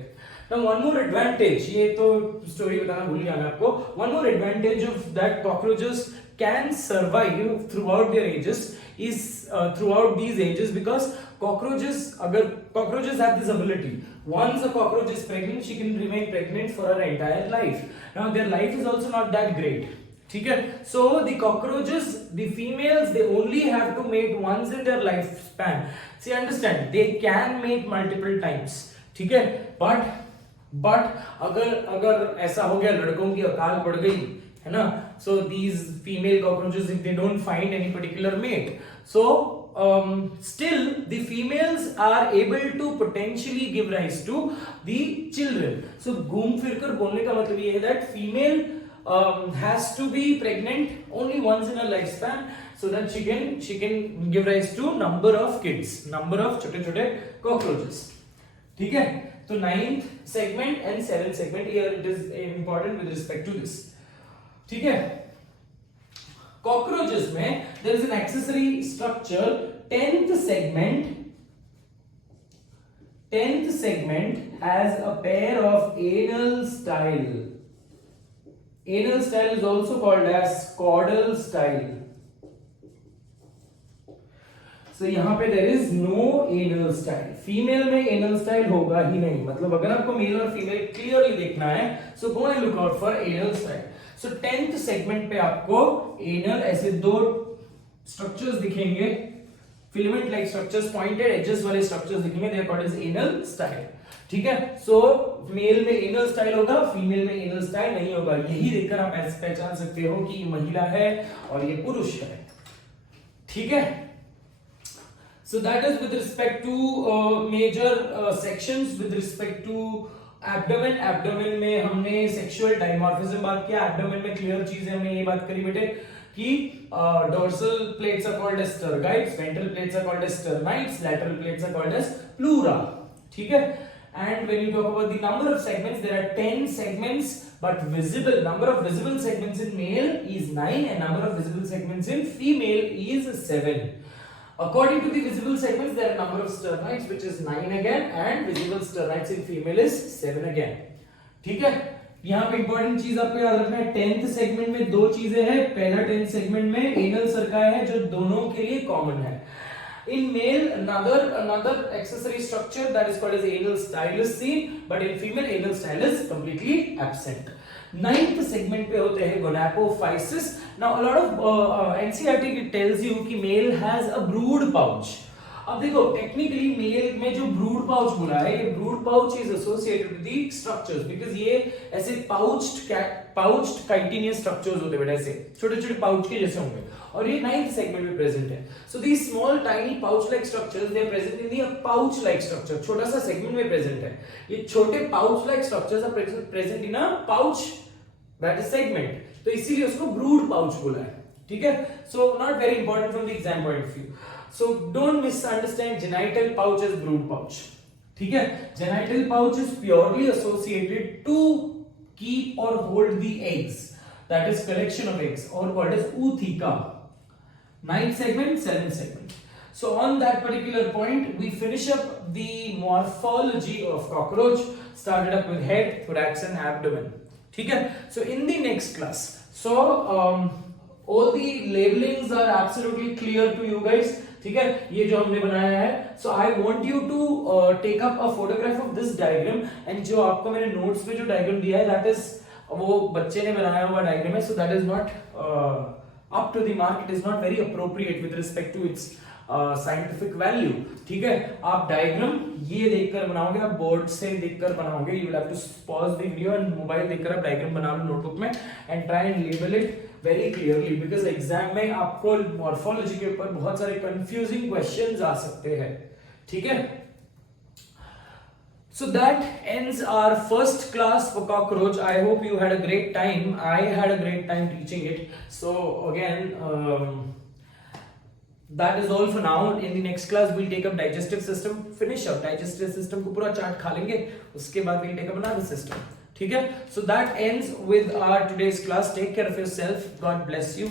Now one more advantage, ये तो स्टोरी बताना भूल गया मैं आपको, one more advantage of that cockroaches can survive throughout their ages is throughout these ages, because cockroaches have this ability, once a cockroach is pregnant she can remain pregnant for her entire life. Now their life is also not that great, ठीक है, so the cockroaches, the females, they only have to mate once in their lifespan. See, understand, they can mate multiple times, ठीक है, but अगर ऐसा हो गया लड़कों की अकाल पड़ गई है ना, so these female cockroaches, if they don't find any particular mate, so still the females are able to potentially give rise to the children. So घूम फिर कर बोलने का मतलब ये है that female has to be pregnant only once in a lifespan, so that she can give rise to number of kids, number of छोटे-छोटे cockroaches, ठीक है। तो 9th segment and 7th segment, here it is important with respect to this, ठीक है। cockroaches में there is an accessory structure, 10th segment has a pair of anal style. Anal style is also called as caudal style. So यहाँ पे there is no anal style. Female में anal style होगा ही नहीं, मतलब अगर आपको mail और female clearly देखना है, so go and look out for anal style. So 10th segment पे आपको anal ऐसे दो structures दिखेंगे, filament like structures, pointed edges वाले structures दिखेंगे, they are called as anal style, ठीक है। सो मेल में एनल स्टाइल होगा, फीमेल में एनल स्टाइल नहीं होगा, यही देखकर आप ऐसे पहचान सकते हो कि ये महिला है और ये पुरुष है, ठीक है। So that is with respect to major sections with respect to abdomen. Abdomen में हमने सेक्सुअल डायमॉर्फिज्म बात किया, एब्डोमेन में क्लियर चीज है, हमने ये बात करी बेटे कि dorsal plates are called as tergites, ventral plates are called as sternites, lateral plates are called as pleura, ठीक है। And when you talk about the number of segments, there are 10 segments, but visible number of visible segments in male is 9 and number of visible segments in female is 7. According to the visible segments, there are number of sternites which is 9 again, and visible sternites in female is 7 again. ठीक है, यहाँ पे important चीज आपको याद रखना है, 10th segment में दो चीजें हैं, पहला 10th सेगमेंट में एनल सर्काई है जो दोनों के लिए कॉमन है। In male, another accessory structure that is called as anal style is seen, but in female anal style is completely absent. 9th segment पे होते हैं gonapophysis. Now a lot of NCERT tells you कि male has a brood pouch. अब देखो technically mail में जो brood pouch बोला है, ये brood pouch is associated with the structures, because ये ऐसे पाउच्ड कंटीन्यूअस स्ट्रक्चर्स होते हैं, ऐसे छोटे-छोटे पाउच के जैसे होंगे, और ये 9th सेगमेंट में प्रेजेंट है। So these small tiny pouch like structures they are present in the pouch like structure, छोटा सा सेगमेंट में प्रेजेंट है। ये छोटे pouch like structures are present in a pouch that is segment, तो इसीलिए उसको ब्रूड पाउच बोला है, ठीक है। So not very important from the exam point of view. So don't misunderstand genital pouch as brood pouch, ठीक है। Genital pouch is purely associated to keep or hold the eggs, that is collection of eggs, or called as ootheca. 9th segment, 7th segment. So on that particular point, we finish up the morphology of cockroach. Started up with head, thorax, and abdomen. ठीक है. So in the next class, so all the labelings are absolutely clear to you guys. ठीक है, ये जो हमने बनाया है, so I want you to take up a photograph of this diagram, and जो आपको मैंने नोट्स में जो डायग्राम दिया है दैट इज वो बच्चे ने बनाया हुआ डायग्राम है, so that is not up to the mark, it is not very appropriate with respect to its scientific value. ठीक है, आप डायग्राम ये देखकर बनाओगे, आप बोर्ड से देखकर बनाओगे, you will have to pause the video and mobile देखकर आप डायग्राम बना लो नोटबुक में and try and label it very clearly, because exam में आपको मॉर्फोलॉजी के ऊपर बहुत सारे कंफ्यूजिंग क्वेश्चंस आ सकते हैं। ठीक है, so that ends our first class for cockroach. I hope you had a great time. I had a great time teaching it. So again, that is all for now. In the next class we'll take up digestive system, finish up digestive system को पूरा chart खा लेंगे, उसके बाद we'll take up another system. ठीक है, so that ends with our today's class. Take care of yourself. God bless you.